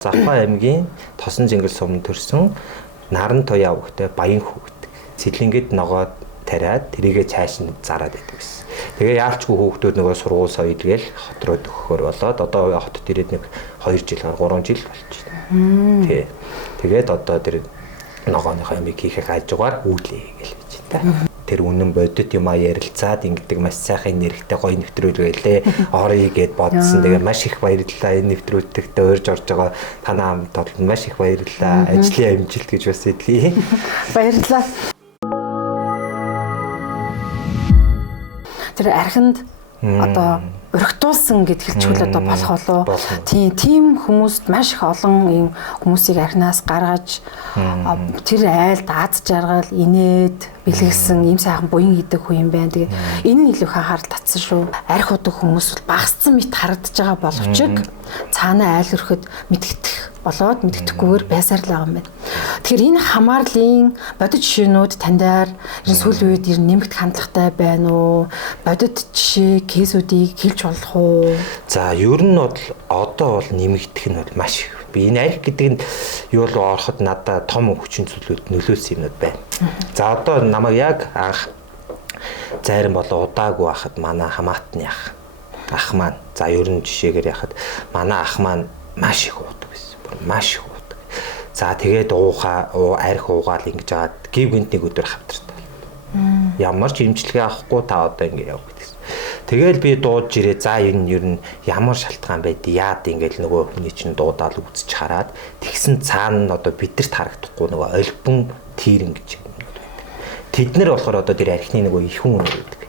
Завхаа аймгийн Тосон Жингэл суманд төрсэн Наран Туяа хүүхдээ баян хүүхэд. Сэлэнгэд ногоод тариад тэрийгэ цааш нь зараад байдаг гэсэн. Тэгээ яалчгүй хүүхдүүд нөгөө сургууль соёлгээл хот руу төгөхөр болоод одоо хотод ирээд нэг 2 жил 3 жил болж байна. Тий. Тэгээд одоо тэр ногооныхоо ямиг хийхээ хажуугаар үүлээ гэж байж байна. Тэр үнэн бодит юм ярилцаад ингэдэг маш сайхан нэрхтэй гоё нэвтрүүлгэлээ орё гэд бодсон. Тэгээ маш их баярлалаа энэ нэвтрүүлэгтээ урьж орж байгаа танаа хамт бол маш их баярлалаа. Ажлын амжилт гэж бас хэлье. Баярлалаа. Тэр архинд одоо өргөтүүлсэн гэд хэлчихвэл одоо болох болоо. Тийм хүмүүст маш их олон юм хүмүүсийг архинаас гаргаж тэр айлд аз жаргал инээд бэлгэлсэн ийм сайхан буян хийдэг хүн юм байна. Тэгээ энэ нь илүү анхаарал татсан шүү. Арх удаг хүмүүс бол багассан мэт харагдаж байгаа боловч цаанаа айл өрхөд мэдгдэх болоод мэддэхгүйгээр байсаар л байгаа юм байна. Тэгэхээр энэ хамаарлын бодит жишээнүүд таньдаар энэ сүүлийн үед нэмэгдэх хандлагатай байна уу? Бодит жишээ кейсүүдийг хэлж болох уу? За ер нь бол одоо бол нэмэгдэх нь бол маш их. Би энэ арх гэдэг нь юу руу ороход надад том хүчин зүйлүүд нөлөөсөн юмуд байна. За одоо намайг яг анх зарим болоо удаагүй байхад манай хамаатны ах маань за ер нь жишээгээр яхад манай ах маань маш их уудаг байсан. Маш их уудаг. За тэгээд арх уугаал ингэж жаад гів гинт нэг өдөр хавтартай. Ямар ч имчилгээ авахгүй та одоо ингэ явах гэсэн. Тэгэл би дуудаж ирээ. За энэ ер нь ямар шалтгаан байдгийг яад ингээл нөгөө хүний чинь дуудаал үзэж хараад тэгсэн цаана нь одоо бидэрт харагдахгүй нөгөө альбом тийрэн гэж юм байдаг. Тэд нэр болохоор одоо тэр архины нөгөө их хүн байдаг.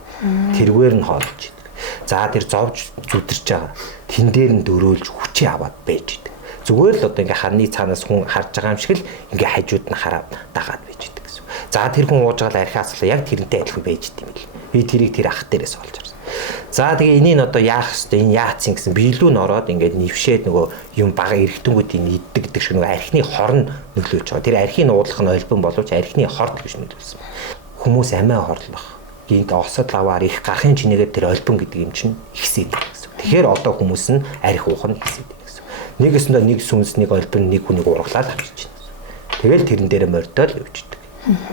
Тэрвэр нь хоолж идэг. За тэр зовж зүдэрч байгаа. Тэн дээр нь дөрөөлж хүчээ аваад байж идэг. Зүгээр л одоо ингээ харны цаанаас хүн харж байгаа юм шиг л ингээ хажууд нь хараад дагаад байж идэг гэсэн. За тэр хүн ууж байгаа архиас л яг тэрнтэй адилхан байж идэм бил. Би тэрийг тэр ах дээрээс олж харсан. За тэгээ энийг одоо яах хэвээр энэ яатсан гэсэн биелүү н ороод ингээд нэвшээд нөгөө юм бага эргэтнгүүдийн иддэг гэдэг шиг нөгөө архины хор нь нөлөөж байгаа. Тэр архины уудлах нь альбом боловч архины хорт гэж нөлөөлсөн. Хүмүүс амиа хорлох гинт осод лаваар их гарахын чинээгээр тэр альбом гэдэг юм чинь ихсээд гэсэн. Тэгэхээр одоо хүмүүс нь арх уух нь ихсээд гэсэн. Нэгэсэндээ нэг сүнс нэг альбом нэг хүнийг ургалаад авчиж байна. Тэгэл тэрэн дээрээ мордол явчихдаг.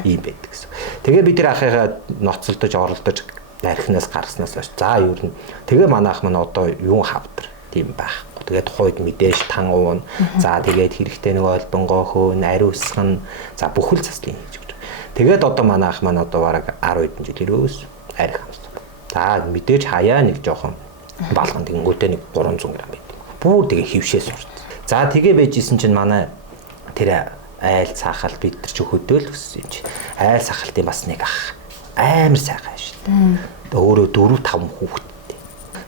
Ийм байдаг гэсэн. Тэгээ бид тэр ахыгаа ноцолдож оролдож архинаас гарснаас хойш за юу н тэгээ манай ах маань одоо юу хавдар тийм байхгүй. Тэгээд тухайд мэдээж тан уун. За тэгээд хэрэгтэй нэг альбонгоо хөөн ариусган за бүхэл заслын хийж өгч. Тэгээд одоо манай ах маань одоо бараг 10 хэдэн жил өрөөс арх хамсан. За мэдээж хаяа нэг жоохон балган тэнгүүтээ нэг 300 г байдаг. Бүр тэгээ хөвшээ сурч. За тэгээ байжсэн чинь манай тэр айл цаахал бид нар ч хөдөөл гэсэн юм чи. Айл сахалтын бас нэг ах амар сайхан шүү дээ. Өөрөө 4-5 хүүхэдтэй.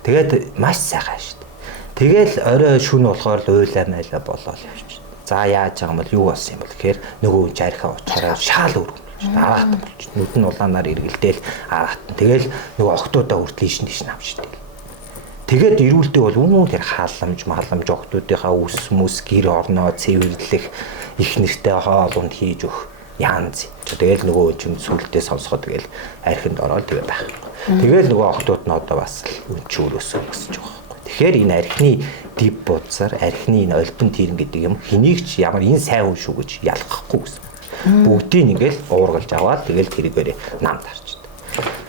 Тэгээд маш сайхан шүү дээ. Тэгэл орой шүн болохоор л уйлаа майлаа болоо л явчих. За яаж байгаа юм бол юу болсон юм бол гэхээр нөгөө хүн архиа уучраа шаал өргөмж. Араат болж. Нүд нь улаанаар эргэлдээл араат. Тэгэл нөгөө октоодоо хүртэл ийш нь авчихдээ. Тэгээд ирүүлдэ бол тэр хаалламж октоодынхаа үс мүс гэр орноо цэвэрлэх их нэртэй хоолунд хийж өгөх янз. Тэгэл нөгөө юм сүлдээ сонсоход тэгэл архинд ороод тэгээ байх. Тэгэл нөгөө октод нь одоо бас үнч өрөөсөө өсөж байгаа байхгүй. Тэгэхээр энэ архины див бодсаар архины энэ альбом тийрэн гэдэг юм хэнийг ч ямар энэ сайн хүн шүү гэж ялгахгүй гэсэн. Бүгдийг ингээл уургалж аваад тэгэл тэрийгээр намд харчдаг.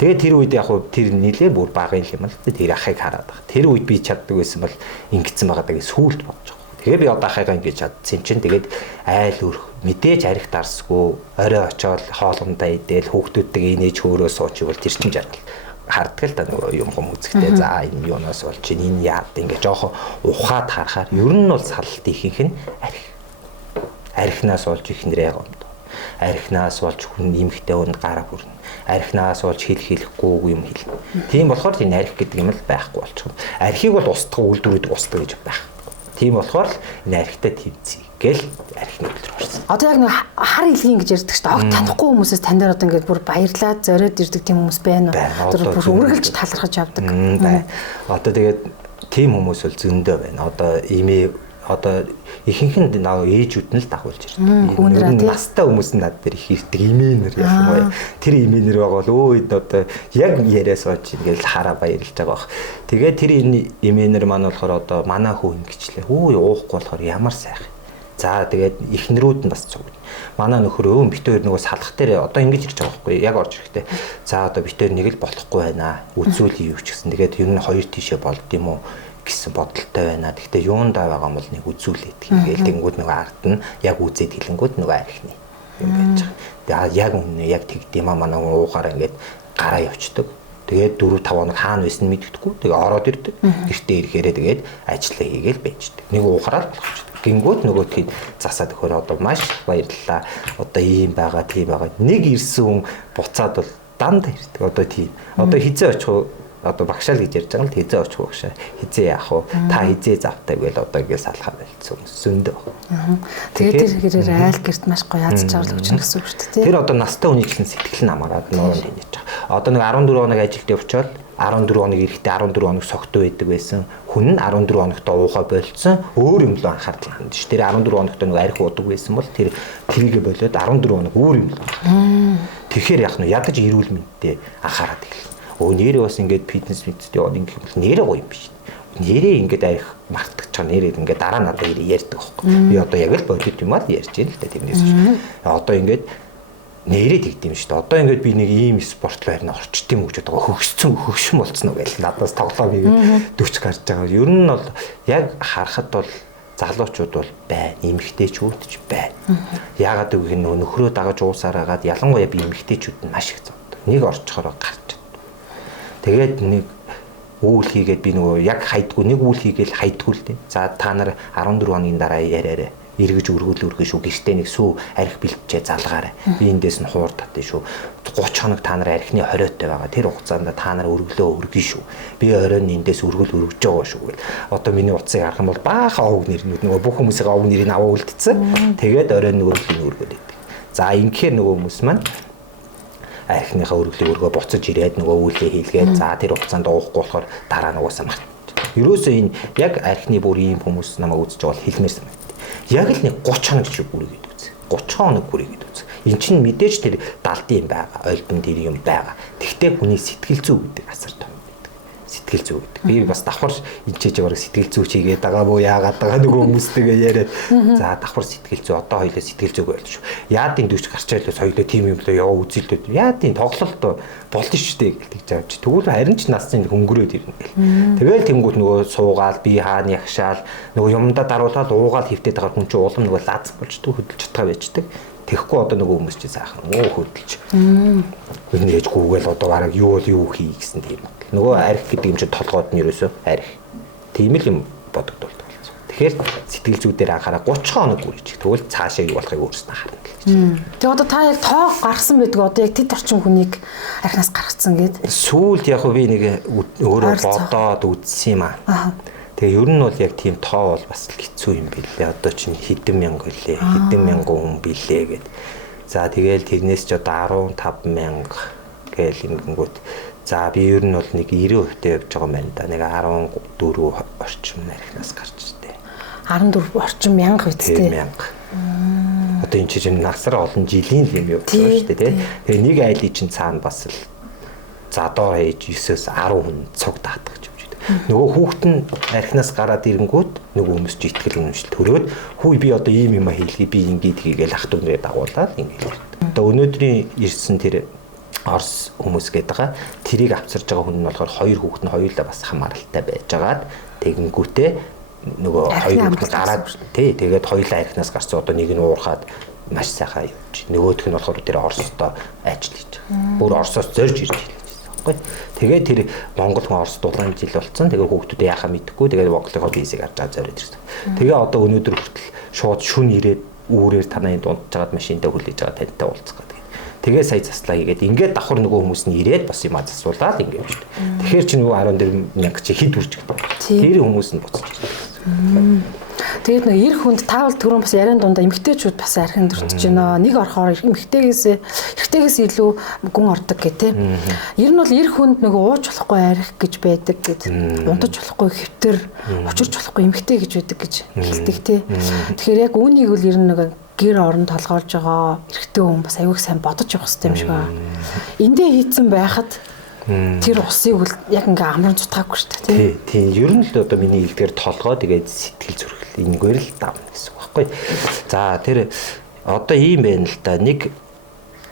Тэгээд тэр үед яг хөө тэр нилээ бүр бага юм л тэр ахыг хараад баг. Тэр үед би чаддаг байсан бол ингэсэн байгаа даа сүулт бодож байгаа. Тэгээ би одоо ахыгаа ингэж чадсан юм чинь тэгээд айл өрх мэдээж арх дарсгүй орой очоод хоолундаа идэл хүүхдүүдтэйгээ инээж хөөрөө суучвал тэр чинь жаргал харддаг л да нөгөө юм хүмүүцгтэй за энэ юунаас болж чинь энэ яад ингэ жоохон ухаад харахаар ер нь бол салалт ихэнх нь архинаас болж ихнэрээ гомд архинаас болж хүн нэмхтэй өнд гараа хүрнэ архинаас болж хэлэхгүй юм хэлнэ тийм болохоор энэ арх гэдэг юм л байхгүй болчихно архийг бол устгах үйлдвэрүүд устгах гэж байх. Тийм болохоор энэ архитай тэмцэе гэл архины үйлдвэр орсон. Одоо яг нэг хар илгийн гэж ярьдаг шүү дээ. Огт танихгүй хүмүүсээс тань дээр одоо ингээд бүр баярлаад зориод ирдэг тийм хүмүүс байна уу? Одоо бүр үргэлж талархаж явдаг. Одоо тэгээд тийм хүмүүс бол зөндөө байна. Одоо имээ одоо ихэнх нь ээжүүд нь л дагуулж ирдэг. Настай хүмүүс нь над дээр их ирдэг имэнэр ялангуяа. Тэр имэнэр байгаа бол одоо яг яриас оч ингээл хараа баярлж байгаа бах. Тэгээд тэр имэнэр маань болохоор одоо манай хүү ингэчлээ. Уухгүй болохоор ямар сайхан. За тэгээд эхнэрүүд нь бас цуг. Манай нөхөр бит хоёр нөгөө салах дээр одоо ингэж ирж байгаа байхгүй яг орж ирэхтэй. За одоо бит хоёр нэг л болохгүй байна. Үзүүл юу ч гэсэн. Тэгээд ер нь хоёр тийшээ болд юм уу гэсэн бодолтой байна. Гэхдээ юундаа байгаа юм бол нэг үзүүлээд ингээл тэнгууд нөгөө ард нь яг үзээд хэлэнгүүд нөгөө архины юм байж байгаа. Тэгээд яг үнэ яг тэгдэм манай уугаараа ингээд гараа явчихдаг. Тэгээд 4-5 хоног хаана байсан нь мэддэхгүй. Тэгээд ороод ирдэг. Гэртээ ирэхээрээ тэгээд ажиллаа хийгээл байждаг. Нэг уухараад болчихдог. Гингүүд нөгөө тийм засаад өгөхөөр одоо маш баярлалаа. Одоо ийм байгаа, тийм байгаа. Нэг ирсэн хүн буцаад бол дандаа ирдэг. Одоо тийм. Одоо хизээ очих уу? Одоо багшаал гэж ярьж байгаа л хизээ очих уу багшаа. Хизээ яах вэ? Та хизээ завтай гэвэл одоо ингэ салхаа байлцсан хүмүүс зөндөө. Тэгээд тэр хэрээр айл гэрт маш гоё яаж чаглаж өгч гэсэн үг шүү дээ. Тэр одоо настай хүний гэсэн сэтгэл нь хамаарат нуурын хийж байгаа. Одоо нэг 14 хоног ажилд явчаад 14 хоног ирэхдээ 14 хоног согтуу байдаг байсан. Хүн нь 14 хоногтоо уухай болцсон. Өөр юм л анхаарал хандж ш. Тэр 14 хоногтоо нэг арх удаг байсан бол тэр тэрийгэ болоод 14 хоног өөр юм л. Тэгэхээр яах нь ядаж эрүүл мэндтэй анхаарат эхэлнэ. Нэрээ бас ингээд фитнес мэдтэй яваад ингэх юм бол нэрээ гоё юм биш. Нэрээ ингээд арих мартах чаа нэрээ ингээд дараа надад ярьдаг байхгүй. Би одоо яг л бодит юм аа ярьж байна л да тэрнээс ч. Одоо ингээд нэрээ тэгдэм шүү дээ. Одоо ингээд би нэг ийм спортлоо харин орчт юм гэж байгаа хөгшин болцсон уу гэж надаас тоглоо бигээд 40 гарч байгаа. Ер нь бол яг харахад бол залуучууд бол байна. Эмэгтэйчүүд ч байна. Яагаад гэвэл нөхрөө дагаж уусараагаад ялангуяа би эмэгтэйчүүд нь маш их зов. Нэг орчхороо гарч. Тэгээд нэг үйл хийгээд би нөгөө яг хайдгүй нэг үйл хийгээл хайдгүй л дээ. За та нар 14 хоногийн дараа яриараа эргэж өргөж шүү. Гэртээ нэг сүү арх бэлтжээ залгаарай. Би эндээс нь хуур татъя шүү. 30 хоног та нар архины хориотой байгаа. Тэр хугацаанд та нар өргөн шүү. Би оройн эндээс өргөж байгаа шүү гэл. Одоо миний утсыг харах юм бол баахан овг нэрнүүд нөгөө бүх хүмүүсийн овг нэрийг аваа үлдсэн. Тэгээд оройн өргөд идэг. За ингэхээр нөгөө хүмүүс маань архиныхаа өргөлийг буцаж ирээд нөгөө үүлээ хийлгээд за тэр хугацаанд уухгүй болохоор дараа нугасаа март. Ерөөсөө энэ яг архины бүр ийм хүмүүс намайг үзэж байгаа бол хэлмээр санагдав. Яг л нэг 30 хоног шиг бүрийгээд үз. 30 хоног бүрийгээд үз. Эн чинь мэдээж тэр далдын юм байгаа, ойлбон тэр юм байгаа. Тэгтээ хүний сэтгэл зүй гэдэг асар том байдаг. Сэтгэл зүй гэдэг. Би бас давхар энчээж яваар сэтгэл зүй чигээд байгаа боо яагаад байгаа нөгөө хүмүүстэйгээ яриад за давхар сэтгэл зүй одоо хоёлоо сэтгэл зүйг ойлж шүү. Яадын 40 гарчаал хоёлоо тим юм лөө яваа үзэлдүүд. Яадын тоглолт болно шүү дээ гэж авч. Тэгвэл харин ч насны хөнгөрөөд ирнэ гэл. Тэгэл тэнгуут нөгөө суугаал би хаана ягшаал нөгөө юмдаа даруулаад уугаал хөвтөд байгаа хүн чинь улам нөгөө лац болчдөг хөдөлж чадгаа байждаг. Тэгэхгүй одоо нөгөө хүмүүс чинь сайхан хөдөлж. Үний ээжгүйгээл одоо бараг юу хий гэсэн тийм. Нөгөө арх гэдэг юм чинь толгойд нь ерөөсөө арх. Тийм л юм бодогдуулдаг. Тэгэхээр сэтгэл зүй дээр анхаараа 30 хоног үргэлж. Тэгвэл цаашаа юу болохыг өөрснөө харна гэж. Тэгээ одоо та яг тоо гаргасан байдаг одоо яг тэд орчин хүнийг архинаас гаргацсан гэдэг. Сүүлд яг би нэг өөрөө бодоод үзсэн юм аа. Тэгээ ер нь бол яг тийм тоо бол бас хэцүү юм билээ. Одоо чинь хэдэн мянга билээ. Хэдэн мянган хүн билээ гэд. За тэгээл тэрнээс ч одоо 15 мянга гээл ингэнгүүт. За би ер нь бол нэг 90% явж байгаа юм байна да. Нэг 14 орчим архинаас гарч ирдэ. 14 орчим мянга үсттэй. Мянга. Одоо энэ чинь насар олон жилийн юм явж байгаа шүү дээ тий. Тэгээ нэг айлын чинь цаана бас л за доо ээж 9-с 10 хүн цуг даатах гэж байна. Нөгөө хүүхэд нь архинаас гараад ирэнгүүт нөгөө хүмүүс ч итгэл үнэмшил төрөөд хүй би одоо ийм юм хийлгээ би ингээд хийгээл ах дүнрээ дагуулаад ингээд. Одоо өнөөдрийн ирсэн тэр Орос хүмүүс гэдэг байгаа. Тэрийг авчирж байгаа хүн нь болохоор хоёр хүүхэд нь хоёулаа бас хамааралтай байжгаад тэгэнгүүтээ нөгөө хоёр хүүхэд гараад тий тэгээд хоёулаа архинаас гарсан одоо нэг нь уурхаад маш сайхан явж. Нөгөөх нь болохоор тэр Оростой ажиллаж байгаа. Бүр Оросоос зорж ирж хэлсэн байхгүй. Тэгээд тэр Монгол хүн Оросд улаан жил болсон. Тэгээд хүүхдүүдээ яхаа мэдхгүй тэгээд Монголынхоо визийг авч зориод ирсэн. Тэгээ одоо өнөөдөр хүртэл шууд шүн ирээд үүрээр танай дундж байгаад машиндаа хүлээж байгаа тантай уулзах гэдэг. Тэгээ сая заслаа хийгээд ингээд давхар нөгөө хүмүүс нь ирээд бас юм засуулаад ингээд шүү дээ. Тэгэхээр чи нөгөө 14 мянга чи хэд үрж гэдэг. Тэр хүмүүс нь буцаж ирсэн. Тэгээд нэг эр хүнд таавал түрүүн бас яриан дундаа эмэгтэйчүүд бас архин дуртж байна. Нэг орохоор эрэгтэйгээс илүү гүн ордог гэх тээ. Ер нь бол эр хүнд нөгөө ууж болохгүй арх гэж байдаг гэд. Унтаж болохгүй хэвтэр, учирч болохгүй эмэгтэй гэж байдаг гэж хэлдэг тээ. Тэгэхээр яг үүнийг бол ер нь нэг гэр орон толгоолж байгаа эрэгтэй хүн бас аюуг сайн бодож явах хэрэгтэй юм шиг байна. Эндээ хийцэн байхад тэр усыг бол яг ингээ амран цутгаагүй шүү дээ тийм. Ер нь л одоо миний хэлдгээр толгой тэгээд сэтгэл зүрхэл энэгээр л давна гэсэн үг байхгүй. За тэр одоо ийм байна л да, нэг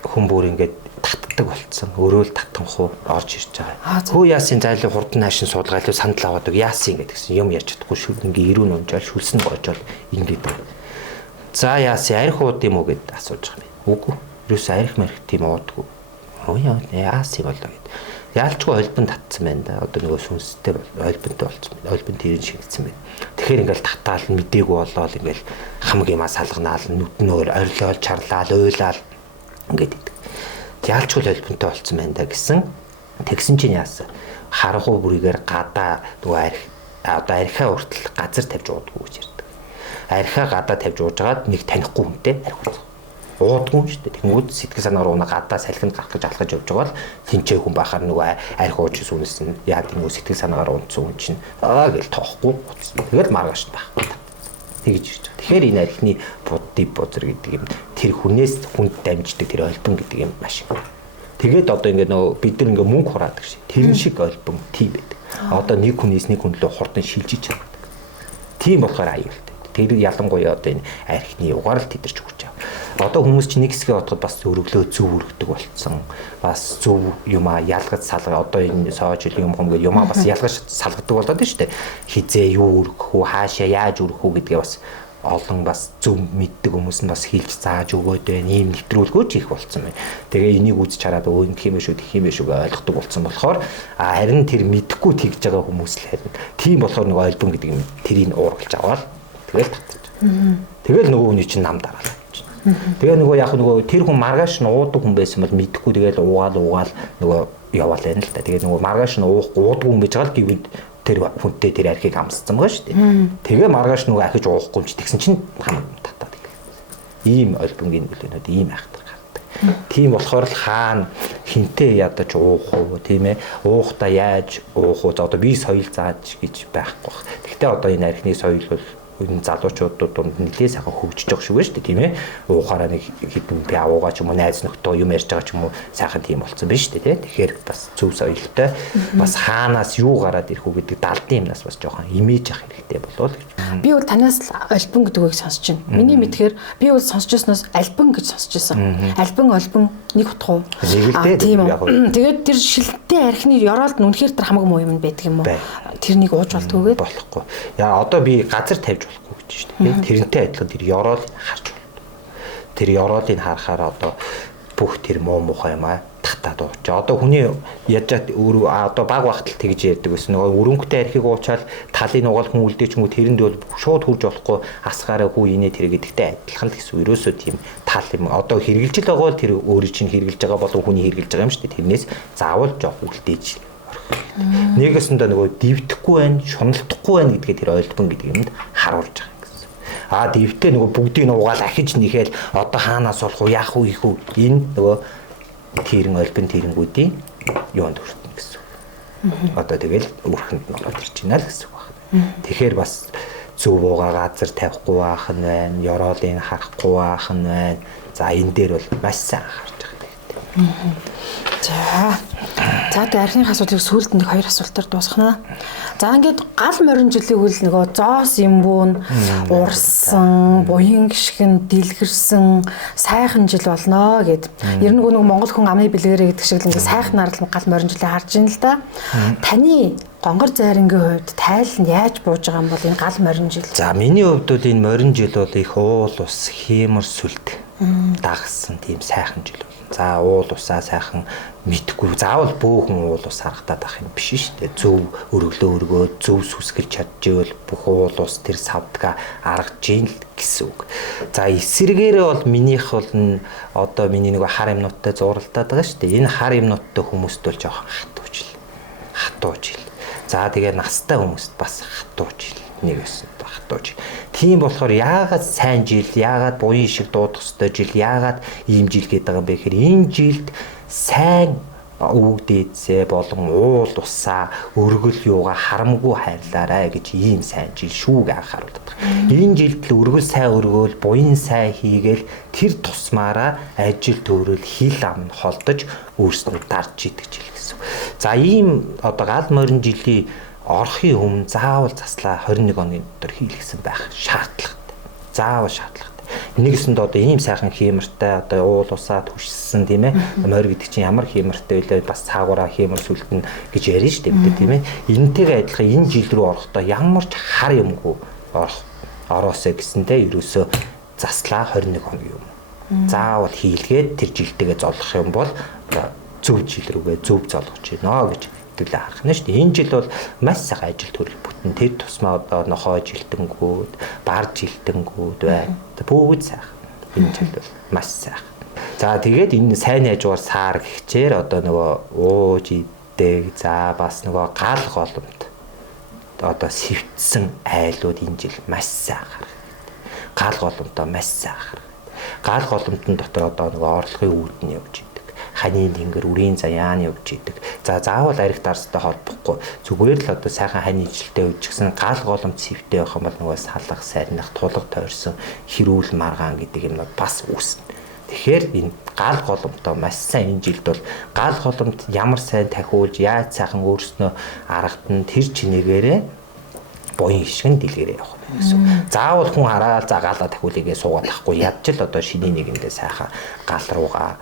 хүн бүр ингээд татдаг болцсон. Өөрөө л татанхуу орж ирж байгаа. Хөө яасын зайлуу хурдан наашин суулгаалуу сандал аваад яасын гэдгсэн юм ярьж чадахгүй шүү. Ингээ ирүүн унжаал шүлсэн гоожол ингээд. За яасын арх ууд юм уу гэд асууж байгаа юм. Үгүй. Юусе арх марх тийм уудгүй. Яасын болоо гэд. Яалчгүй олбон татсан байна да. Одоо нөгөө сүнстэй олбонтой болцсон байна. Олбон тэрэн шигдсэн байна. Тэгэхээр ингээл татаал мдээгүй болоод ингээл хамаг юмаа салганаал нүднөөр орилол чарлаал уйлаал ингээд идэг. Яалчгүй олбонтой болцсон байна да гэсэн. Тэгсэн чинь яасан? Харгуу бүрийгээр гадаа нөгөө арх одоо архиа хүртэл газар тавьж уудгүй гэж ярьдаг. Архиа гадаа тавьж уужгаад нэг танихгүй хүнтэй арх уудаг. Уудгүй шүү дээ. Тэнгүүд сэтгэл санаагаар унаа гадаа салхинд гарах гэж алхаж явж байгаа л тэнцээ хүн бахаар нөгөө арх ууж сүнэс нь яа тийм нөгөө сэтгэл санаагаар унтсан хүн чинь гэл тоохгүй. Тэгэл маргааш байх. Тэгж ирж байгаа. Тэгэхээр энэ архины буддий бузар гэдэг юм тэр хүнээс хүнд дамждаг тэр олбон гэдэг юм маш их. Тэгээд одоо ингээ нөгөө бид нар ингээ мөнгө хураадаг шээ. Тэрэн шиг олбон тийм байдаг. Одоо нэг хүнээс нэг хүн лөө хурдан шилжиж чаддаг. Тийм болохоор аюултай. Тэр ялангуяа одоо энэ архины угаар л тедэрч өгч байгаа. Одоо хүмүүс чинь нэг хэсгээ бодоход бас өргөлөө зөв өргөдөг болцсон. Бас зөв юмаа ялгаж салгаа одоо энэ соожил юм гэдэг юмаа бас ялгаж салгадаг болоод шүү дээ. Хизээ юу өргөх үү, хаашаа яаж өргөх үү гэдгээ бас олон бас зөв мэддэг хүмүүс нь бас хэлж зааж өгөөд байна. Ийм нэвтрүүлгөөч их болцсон байна. Тэгээ энийг үзэж хараад өө ингэх юм шүү, тэгэх юм шүү ойлгодог болцсон болохоор харин тэр мэдхгүй тэгж байгаа хүмүүс л харин тийм болохоор нэг альбом гэдэг юм тэрийг уургалж аваад тэгэл татчих. Тэгэл нөгөө хүний чинь нам дараалаа. Тэгээ нөгөө яг нөгөө тэр хүн маргааш нь уудаг хүн байсан бол мэдхгүй тэгэл уугаал нөгөө яваал байна л да. Тэгээ нөгөө маргааш нь уудгүй хүн байж байгаа л гэвэл тэр хүнтэй тэр архийг амсцсан байгаа шүү дээ. Тэгээ маргааш нөгөө ахиж уухгүй юм чи тэгсэн чинь хамаг татаад ирлээ. Ийм альбомгийн нөлөөнүүд ийм айхтар гардаг. Тийм болохоор л хаана хинтээ ядаж уух уу тийм ээ уухта яаж уух уу одоо би соёл зааж гэж байхгүй. Гэхдээ одоо энэ архины соёл бол энэ залуучуудад дунд нэлээд сайхан хөгжиж байгаа шүү дээ тийм ээ. Уухаараа нэг хитэн би авуугаа ч юм уу найз нөхдөд юм ярьж байгаа ч юм уу сайхан тийм болцсон биз дээ тийм. Тэгэхээр бас зөв соёлтой бас хаанаас юу гараад ирэх үү гэдэг далдын юмнаас бас жоохон имиж ах хэрэгтэй болов гэж. Би бол танаас альбом гэдэг үгийг сонсож байна. Миний мэдхээр би бол сонсож байснаас альбом гэж сонсож байсан. Альбом нэг утга уу? Тийм үү. Тэгээд тэр шилттэй архины ёроолд үнэхээр тэр хамаг муу юм байдаг юм уу? Тэрнийг ууж болтгоогээд болохгүй. Яа одоо би газар тавьж болохгүй гэж шүү дээ. Тэрнтэй адилхан тэр ёроолыг харж болно. Тэр ёроолыг харахаар одоо бүх тэр муу мухай юм аа татаад уучаа. Одоо хүний ядж одоо баг багт л тэгж ярьдаг байсан. Нөгөө өрөнгөтэй архийг уучаал талын угаал хүн үлдээч юм уу тэрэнд бол шууд хурж болохгүй асгаараа хүү инээ тэр гэдэгтэй адилхан л гэсэн. Ерөөсөө тийм тал юм. Одоо хэрглэж л байгаа бол тэр өөрийн чинь хэрглэж байгаа болон хүний хэрглэж байгаа юм шүү дээ. Тэрнээс заавал жоох үлдээж нэгэсэндээ нөгөө дивдэхгүй байх, шуналтахгүй байх гэдгээ тэр ойлбон гэдэг юмд харуулж байгаа гэсэн. Дивтэй нөгөө бүгдийг нь угаал ахиж нэхэл одоо хаанаас болох уу, яах вэ, их үү? Энэ нөгөө тэрэн ойлбон тэрэнгүүдийн юунд хүртэнэ гэсэн. Одоо тэгэл өрхөнд нь ороод ирж байна л гэсэн үг байна. Тэгэхээр бас зөв уугаа газар тавихгүй байх нь байна, ёроолыг харахгүй байх нь байна. За энэ дээр бол маш сайн анхаарч байгаа хэрэгтэй. За тэгээ архины асуудлыг сүүлд нэг хоёр асуултаар дуусгана. За ингээд гал морин жилиг үл нөгөө зоос юмбуун урсан, буян гიშгэн дэлгэрсэн сайхан жил болно гэд. Ер нь нөгөө Монгол хүн амны бэлгэрээ гэдэг шиг л ингээд сайхнаар л гал морин жилийг харж ийн л да. Таны гонгор зайрынгийн хувьд тайл нь яаж бууж байгаа юм бол энэ гал морин жил? За миний хувьд бол энэ морин жил бол их уул ус, хиймэр сүлд дагсан тийм сайхан жил. За уул усаа сайхан мэдгүй заавал бөөхөн уул ус харагдаад байх юм биш шүү дээ. Зөв өргөлөө өргөөд зөв сүсгэлж чадчихвэл бүх уул ус тэр савдгаа аргаж ийн л гэсэн үг. За эсэргээрээ бол минийх бол одоо миний нэг хар юмнуудтай зуралдаад байгаа шүү дээ. Энэ хар юмнуудтай хүмүүст бол жоохон хатуужил. За тэгээ настай хүмүүст бас хатуужил. нэг байсан багтууж. Тийм болохоор яагаад сайн жил, яагаад буян шиг дуудах ёстой жил, яагаад ийм жил гэдэг байгаа юм бэ гэхээр энэ жилд сайн өвөг дээдсээ болон уул усаа өргөл юугаа харамгүй хайрлаарай гэж ийм сайн жил шүүг анхааруулдаг. Энэ жилд л өргөл сайн өргөөл, буян сайн хийгээл тэр тусмаараа ажил төрөл хил ам нь холдож өөрснөө дарж идэг жил гэсэн. За ийм одоо гал морин жилийн орохын өмнө заавал заслаа 21 оны дотор хийлгсэн байх шаардлагатай. Заавал шаардлагатай. Нэгэсэнд одоо ийм сайхан хиймэртэй одоо уул усаа түшсэн тийм ээ. Морь гэдэг чинь ямар хиймэртэй вэ? Бас цаагаараа хиймэр сүлтэн гэж ярина шүү дээ тийм ээ. Энэтэйгээ адилхан энэ жил рүү орохдоо ямар ч хар юмгүй ороосоо гэсэндээ ерөөсөө заслаа 21 он юм. Заавал хийлгээд тэр жилтэйгээ золох юм бол зөв жил рүүгээ зөв золгож гинэ гэж хэлээ харах нь шүү дээ. Энэ жил бол маш сайхан ажил төрөл бүтэн. Тэр тусмаа одоо нохоо жилтэнгүүд, бар жилтэнгүүд байна. Бүгд сайхан. Энэ жил бол маш сайхан. За тэгээд энэ сайн хажуугаар саар гихчээр одоо нөгөө ууж идэг, за бас нөгөө гал голомт одоо сэвтсэн айлууд энэ жил маш сайхан харагдав. Гал голомтоо маш сайхан харагдав. Гал голомтын дотор одоо нөгөө орлогын үүдэн явж ханийн тэнгэр үрийн заяан явж идэг. За заавал ариг дарстай холбохгүй зүгээр л одоо сайхан ханийн жилтэй үжигсэн гал голомт сэвтэй байх юм бол нөгөө салах, сарних, тулга тойрсон хэрүүл маргаан гэдэг юмнууд бас үүснэ. Тэгэхээр энэ гал голомтоо маш сайн энэ жилд бол гал голомт ямар сайн тахиулж яаж сайхан өөрснөө аргатан тэр чинээгээрээ буян хишгэн дэлгэрээ явах гэсэн. Заавал хүн хараад за галаа тахиулъя гэж суугаад тахгүй ядч л одоо шиний нэгэндээ сайхан гал руугаа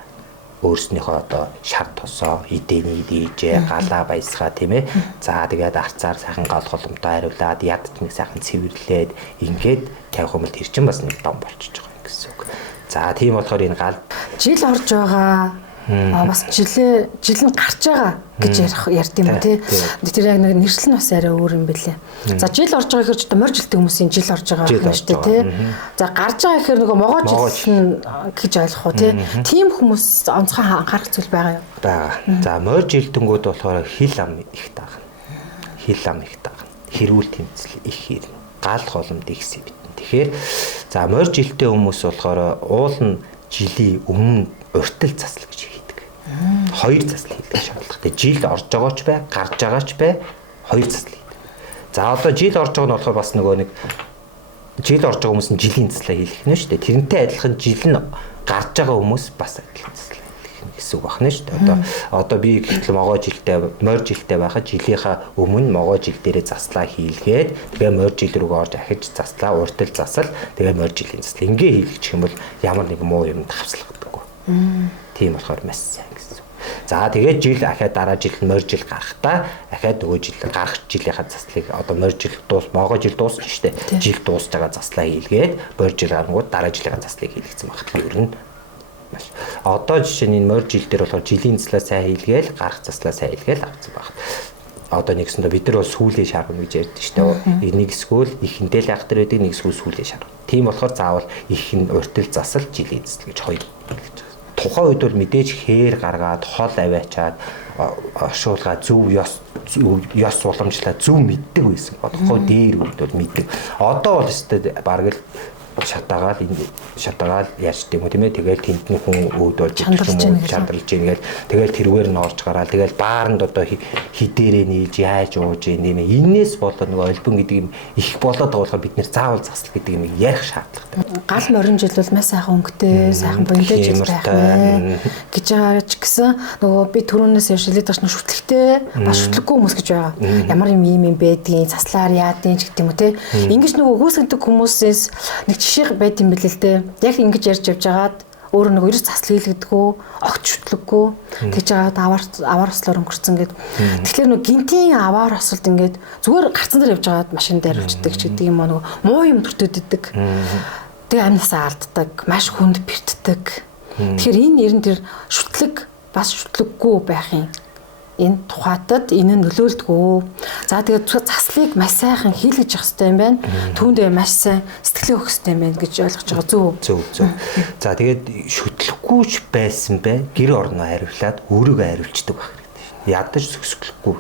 өөрснийхөө одоо шар тосоо эдэний дийжээ галаа баясгаа тийм ээ. За тэгээд арцаар сайхан гал голомтой хариулаад ядд нэг сайхан цэвэрлээд ингээд тавих юм бол тэр чинь бас нэг дом болчихж байгаа юм гэсэн үг. За тийм болохоор энэ гал жил орж байгаа бас жил нь гарч байгаа гэж ярьд юм уу тий. Тэр яг нэг нэршил нь бас арай өөр юм бэлээ. За жил орж байгаа гэхээр ч одоо морь жилтэй хүмүүсийн жил орж байгаа юм шүү дээ тий. За гарч байгаа гэхээр нөгөө могоо жил гэж ойлгох уу тий. Тийм хүмүүс онцгой анхаарах зүйл байгаа юу? Бага. За морь жилтэнгүүд болохоор хил ам их дагна. Хил ам их дагна. Хэрүүл тэмцэл их хэрнэ. Гал голомт их сэвтэн. Тэгэхээр за морь жилтэй хүмүүс болохоор уул нь жилийн өмнө уртал засал гэж хийдэг. Хоёр засал хийдэг шаардлагатай. Жилд орж байгаач бай, гарч байгаач бай, хоёр засал хийдэг. За одоо жил орж байгаа нь болохоор бас нөгөө нэг жил орж байгаа хүмүүс нь жилийн заслаа хийх нь шүү дээ. Тэрнтэй адилхан жил нь гарч байгаа хүмүүс бас адилхан заслаа хийх гэсэн үг байна шүү дээ. Одоо би гэтэл могоо жилтэй, морь жилтэй байхад жилийнхаа өмнө могоо жил дээрээ заслаа хийлгээд тэгээ морь жил рүүгээ орж ахиж заслаа, уртал засал, тэгээ морь жилийн засал ингээ хийлгэх юм бол ямар нэг муу юм тавцлагдаггүй. Тийм болохоор маш сайн гэсэн. За тэгээд жил ахаад дараа жил морь жил гарахтаа ахаад нөгөө жил гарах жилийнхаа заслыг одоо морь жил могоо жил дуусна шүү дээ. Жил дуусж байгаа заслаа хийлгээд морь жил гарангууд дараа жилийнхаа заслыг хийлгэсэн багт ер нь маш. Одоо жишээ нь энэ морь жил дээр болохоор жилийн заслаа сайн хийлгээл гарах заслаа сайн хийлгээл авсан багт. Одоо нэгсэндээ бид нар бол сүүлийн шаргана гэж ярьдэн шүү дээ. Нэг эсвэл ихэндээ л ах дээр байдаг, нэг эсвэл сүүлийн шаргана. Тийм болохоор заавал их нь уртал засал жилийн засал гэж хоёр хэлж байгаа. Тухайн үед бол мэдээж хээр гаргаад хол аваачаад оршуулга зөв ёс уламжлаа зөв мэддэг байсан. Болохгүй дээр үед бол мэддэг. Одоо бол өстэй бараг л шатаагаал яаж тийм үү тийм ээ. Тэгэл тентний хүн өөд болж чадарлж ийн гээл тэгэл тэрвэр нь орж гараал тэгэл бааранд одоо хідээрээ нийлж яаж ууж ийн юм. Иннээс болоо нөгөө альбом гэдэг юм их болоод байгаа болохоор бид нэр заавал засал гэдэг юм ярих шаардлагатай. Гал морин жил бол маш сайхан өнгөтэй, сайхан буянтай жил байх вэ гэж байгаа ч гэсэн нөгөө би түрүүнээс ярьшлээд багш нь шүтлэгтэй бас шүтлэггүй хүмүүс гэж байгаа. Ямар юм байдгийг заслаар яадын ч гэдэг юм уу те. Ингиж нөгөө гүйсгдэг хүмүүсээс нэг жишээ байт юм бэлээ л дээ. Яг ингэж ярьж явж байгаад өөрөө нэг ерөөс засал хийлгдэггүй, огт шүтлэггүй. Тэгж аваад аваар ослоор өнгөрцөн гэд. Тэгэхээр нэг гинтийн аваар осолд ингээд зүгээр гарцан дээр явж байгаад машин дээр авчдаг ч гэдэг юм аа нөгөө муу юм төртөд идэг. Тэгээ амнасаа алддаг, маш хүнд бэртдэг. Тэгэхээр энэ ер нь тэр шүтлэг бас шүтлэггүй байхын энэ тухайтад энэ нөлөөлдгөө. За тэгээд заслыг маш сайхан хийлгэж явах хэрэгтэй юм байна. Түүндээ маш сайн сэтгэлээ өгөх хэрэгтэй юм байна гэж ойлгож байгаа зөв. За тэгээд шүтлэхгүйч байсан бай гэр орноо хариулаад өөрийгөө хариулцдаг байх хэрэгтэй. ядаж сүсгэлгүй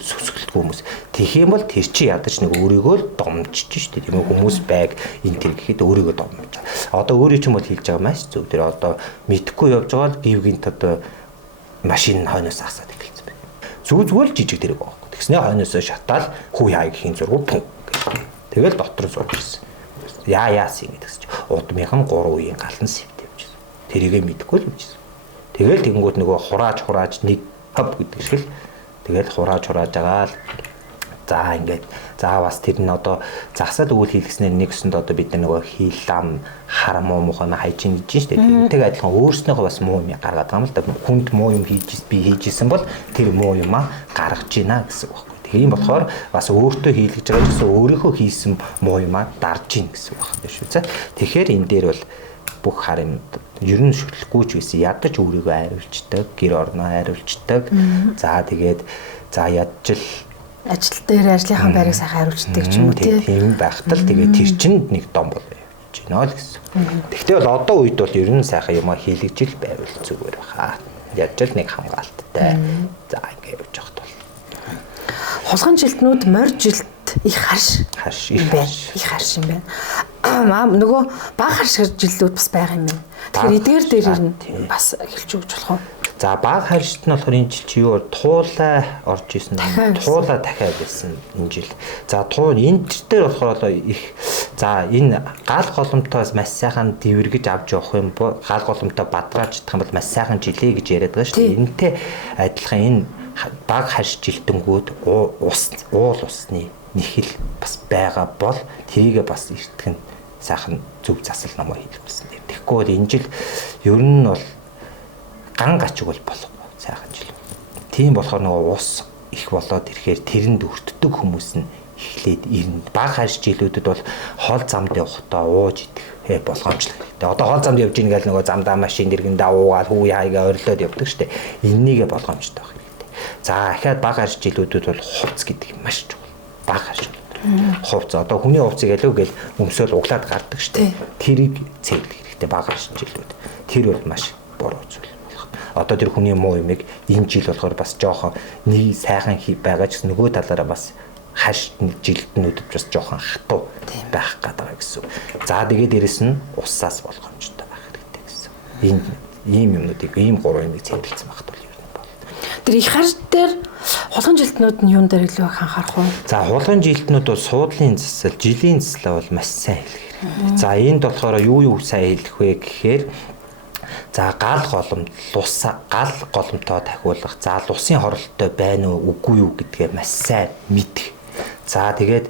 хүмүүс. Тэгэх юм бол тэр чи ядаж нэг өөрийгөө л домжиж штэ тийм үү хүмүүс байг энэ тэр гэхэд өөрийгөө домж. Одоо өөрөө ч юм бол хэлж байгаа маш зөв. Тэр одоо мэдхгүй явж байгаа л гівгинт одоо машин хойноос асаад эхэлсэн байна. Зүгээр л жижиг тэрэг байгаа. Тэгснээ хойноосоо шатаал хүү яа гэхийн зургуу. Тэгэл дотор зурж ирсэн. Яас ингэ гэсэн чи удмынхан 3 үеийн галан сэвт явж ирсэн. Тэрийгэ мэдхгүй л явж ирсэн. Тэгэл тэгэнгүүт нөгөө хурааж нэг хав гэдэг шиг л тэгэл хурааж байгаа л за ингээд за бас тэр нь одоо засаад өгөл хийлгэснээр нэгсэнд одоо бид нар нөгөө хийлам хар муу мухай хайжин гэж штэ тэрнтэйг адилхан өөрснөөхөө бас муу юм гаргаад байгаа юм л да хүнд муу юм хийжсэн бол тэр муу юмаа гаргаж гинэ гэсэн үг байхгүй. Тийм болохоор бас өөртөө хийлгэж байгаа гэсэн өөрийнхөө хийсэн муу юмаа дарж гин гэсэн үг байна шүү. За тэгэхээр энэ дээр бол бүх хар юм ер нь шүтлэхгүй ч байсан ядаж өөрийгөө айруулцдаг, гэр орноо айруулцдаг. За тэгээд за ядчил ажил дээр ажлынхаа байрыг сайхан хариулцдаг ч юм уу тийм байхтал тэгээд тэр чинь нэг дом бол явж байна л гэсэн. Тэгвэл бол одоо үед бол ер нь сайхан юмаа хийлгэж ил байвал зүгээр баха. Ядчил нэг хамгаалттай. За ингэ явж явахт бол хулган жилтнүүд морь жилт их харш юм байна. Их харш юм байна. Нөгөө баг харш жилтүүд бас байгаа юм байна. Тэгэхээр эдгээр дээр нь бас эхэлж өгч болох уу? За баг харшд нь болохоор энэ жил чи юу туулаа орж исэн. Туулаа дахиад байсан энэ жил. За энэ дээр болохоор их за энэ гал голомтоос маш сайхан дэвэргэж авч явах юм бол гал голомтоо бадгааж чадах юм бол маш сайхан жилээ гэж яриад байгаа шүү дээ. Энэтэй адилхан энэ баг харш жилтэнгүүд уул усны нэхэл бас байгаа бол тэрийгээ бас эртгэн сайхан зөв засал намаа хийх гэсэн. Тэгэхгүй бол энэ жил ер нь бол ган гачиг бол болохгүй сайхан жил. Тийм болохоор нөгөө ус их болоод ирэхээр тэрэнд өртдөг хүмүүс нь эхлээд ирнэ. Баг харж жилүүдэд бол хоол замд явахдаа ууж идэх болгоомжлог. Тэгээ одоо хоол замд явж ийн гэл нөгөө замдаа машин дэргэндээ уугаад хүү яагаа орилоод явдаг штэ. Эннийгээ болгоомжтой байх хэрэгтэй. За ахаад баг харж жилүүдэд бол хувц гэдэг юм маш чухал. Баг харж хувц одоо хүний хувцыг алуу гэл өмсөөл углаад гардаг штэ. Тэрийг цэвэрлэх хэрэгтэй баг харж жилүүд. Тэр бол маш буруу зүйл. Одоо тэр хүний муу юмыг энэ жил болохоор бас жоохон нэг сайхан байгаа ч нөгөө талаараа бас хаш жилтнүүдэд бас жоохон хатуу байх гэдэг гэсэн. За тэгээд дээрэс нь усаас болгоомжтой байх хэрэгтэй гэсэн. Ийм юмнуудыг ийм 3 юмыг цэвэрлсэн багт бол юу бол. Тэр их харж дээр хулган жилтнүүд нь юун дээр илүү их анхаарах вэ? За хулган жилтнүүд бол суудлын засал, жилийн заслаа бол маш сайн хэлэх хэрэгтэй. За энд болохоор юу сайн хэлэх вэ гэхээр за гал голомтоо тахиулах, за лусын хоролттой байна уу үгүй юу гэдгээ маш сайн мэдэх. За тэгээд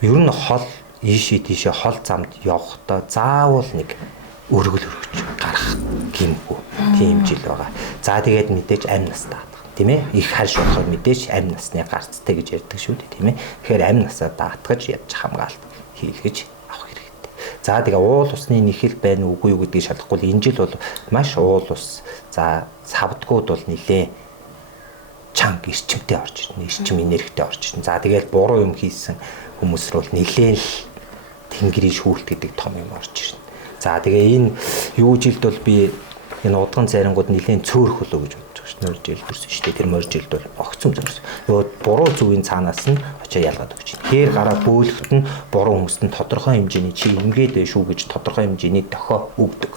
ер нь хол ийшээ хол замд явахдаа заавал нэг өргөл өргөж гарах гэмгүй тийм жил байгаа. За тэгээд мэдээж амь настай даатах тийм ээ. Их харш болохоор мэдээж амь насны гарцтай гэж ярьдаг шүү дээ тийм ээ. Тэгэхээр амь насаа даатгаж ядж хамгаалт хийлгэж авах хэрэгтэй. За тэгээ уул усны нэхэл байна уу үгүй юу гэдгийг шалахгүй энэ жил бол маш уул ус. За савдгууд бол нилээ чанга эрчимтэй орж ирнэ. Эрчим энергитэй орж ирнэ. За тэгээд буруу юм хийсэн хүмүүс рүү нилээн л тэнгэрийн шүүлт гэдэг том юм орж ирнэ. За тэгээ энэ юу жилд бол би энэ удган зарингууд нилээн цөөрөх болоо гэж бодож байгаа ш. Нөр жил төрсөн шүү дээ. Тэр морь жилд бол огцом зөрсөн. Нөгөө буруу зүгийн цаанаас нь очоо ялгаад өгч байна. Хээр гараа бөөлөхт нь буруу хүмүүст нь тодорхой хэмжээний чи ингээд байх шүү гэж тодорхой хэмжээний дохио өгдөг.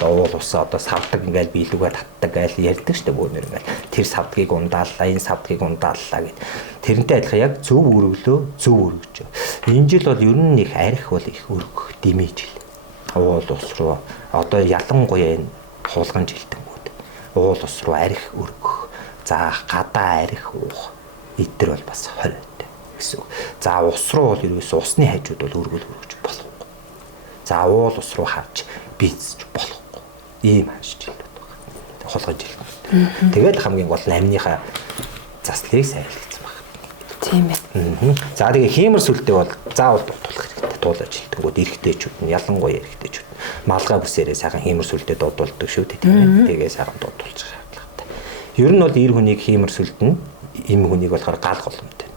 Уул усаа одоо савдаг ингээл биелүүгээ татдаг гайл ярьдаг штэ бөөнөр ингээл тэр савдгийг ундааллаа энэ савдгийг ундааллаа гэд тэрнтэй адилхан яг зөв өргөлөө зөв өргөж. Энэ жил бол ер нь их арх бол их өргөх дэмэж ил. Уул ус руу одоо ялангуяа энэ хулган жилтэнгүүд уул ус руу арх өргөх. За гадаа арх уух эдгээр бол бас хоройтой гэсэн. За ус руу бол ерөөс усны хажууд бол өргөл өргөж болох. За уул ус руу харж бийцэж болохгүй. Ийм хаж жилүүд байна. Хулгай жил. Тэгээд хамгийн гол нь амныхаа заслыг сайн хэлсэн байна. Тийм ээ. За тэгээ хиймэр сүлдээ бол заавал дутуулах хэрэгтэй. Дуулаж жилтэнгүүд эрэгтэйчүүд нь ялангуяа эрэгтэйчүүд малгай бүсээрээ сайхан хиймэр сүлдээ дуудуулдаг шүү дээ тийм ээ. Тэгээ сайхан дуудуулж шаардлагатай. Ер нь бол эр хүнийг хиймэр сүлдэн эм хүнийг болохоор гал голомтой.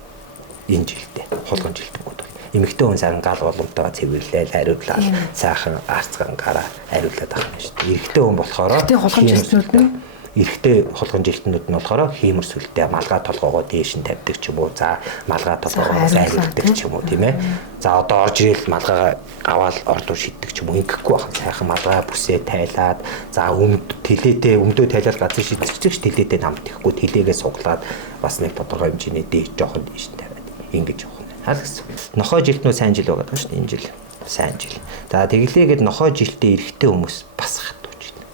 Энэ жилдээ хулгай жилтэнгүүд эмэгтэй хүн сайхан гал голомтойгоо цэвэрлээл хариуллаа сайхан арцган гараа хариулаад авах юм шүү дээ. Эрэгтэй хүн болохоор хулган жилтнүүд нь эрэгтэй хулган жилтнүүд нь болохоор хиймэр сүлдээ малгай толгоогоо дээш нь тавьдаг ч юм уу. За малгай толгоогоо зайлуулдаг ч юм уу тийм ээ. За одоо орж ирэл малгайгаа аваад ордуу шиддэг ч юм уу. Ингэхгүй байх. Сайхан малгай бүсээ тайлаад за өмдөө тайлаад газар шидчихэж тэлээтэй намт ихгүй тэлээгээ суглаад бас нэг тодорхой хэмжээний дээш жоохон дээш тавиад ингэж явах нь. Хаал гэсэн. Нохой жилтнүүд сайн жил байгаа шүү дээ энэ жил. Сайн жил. За тэглээгээд нохой жилтэй эрэгтэй хүмүүс бас хатууч байна.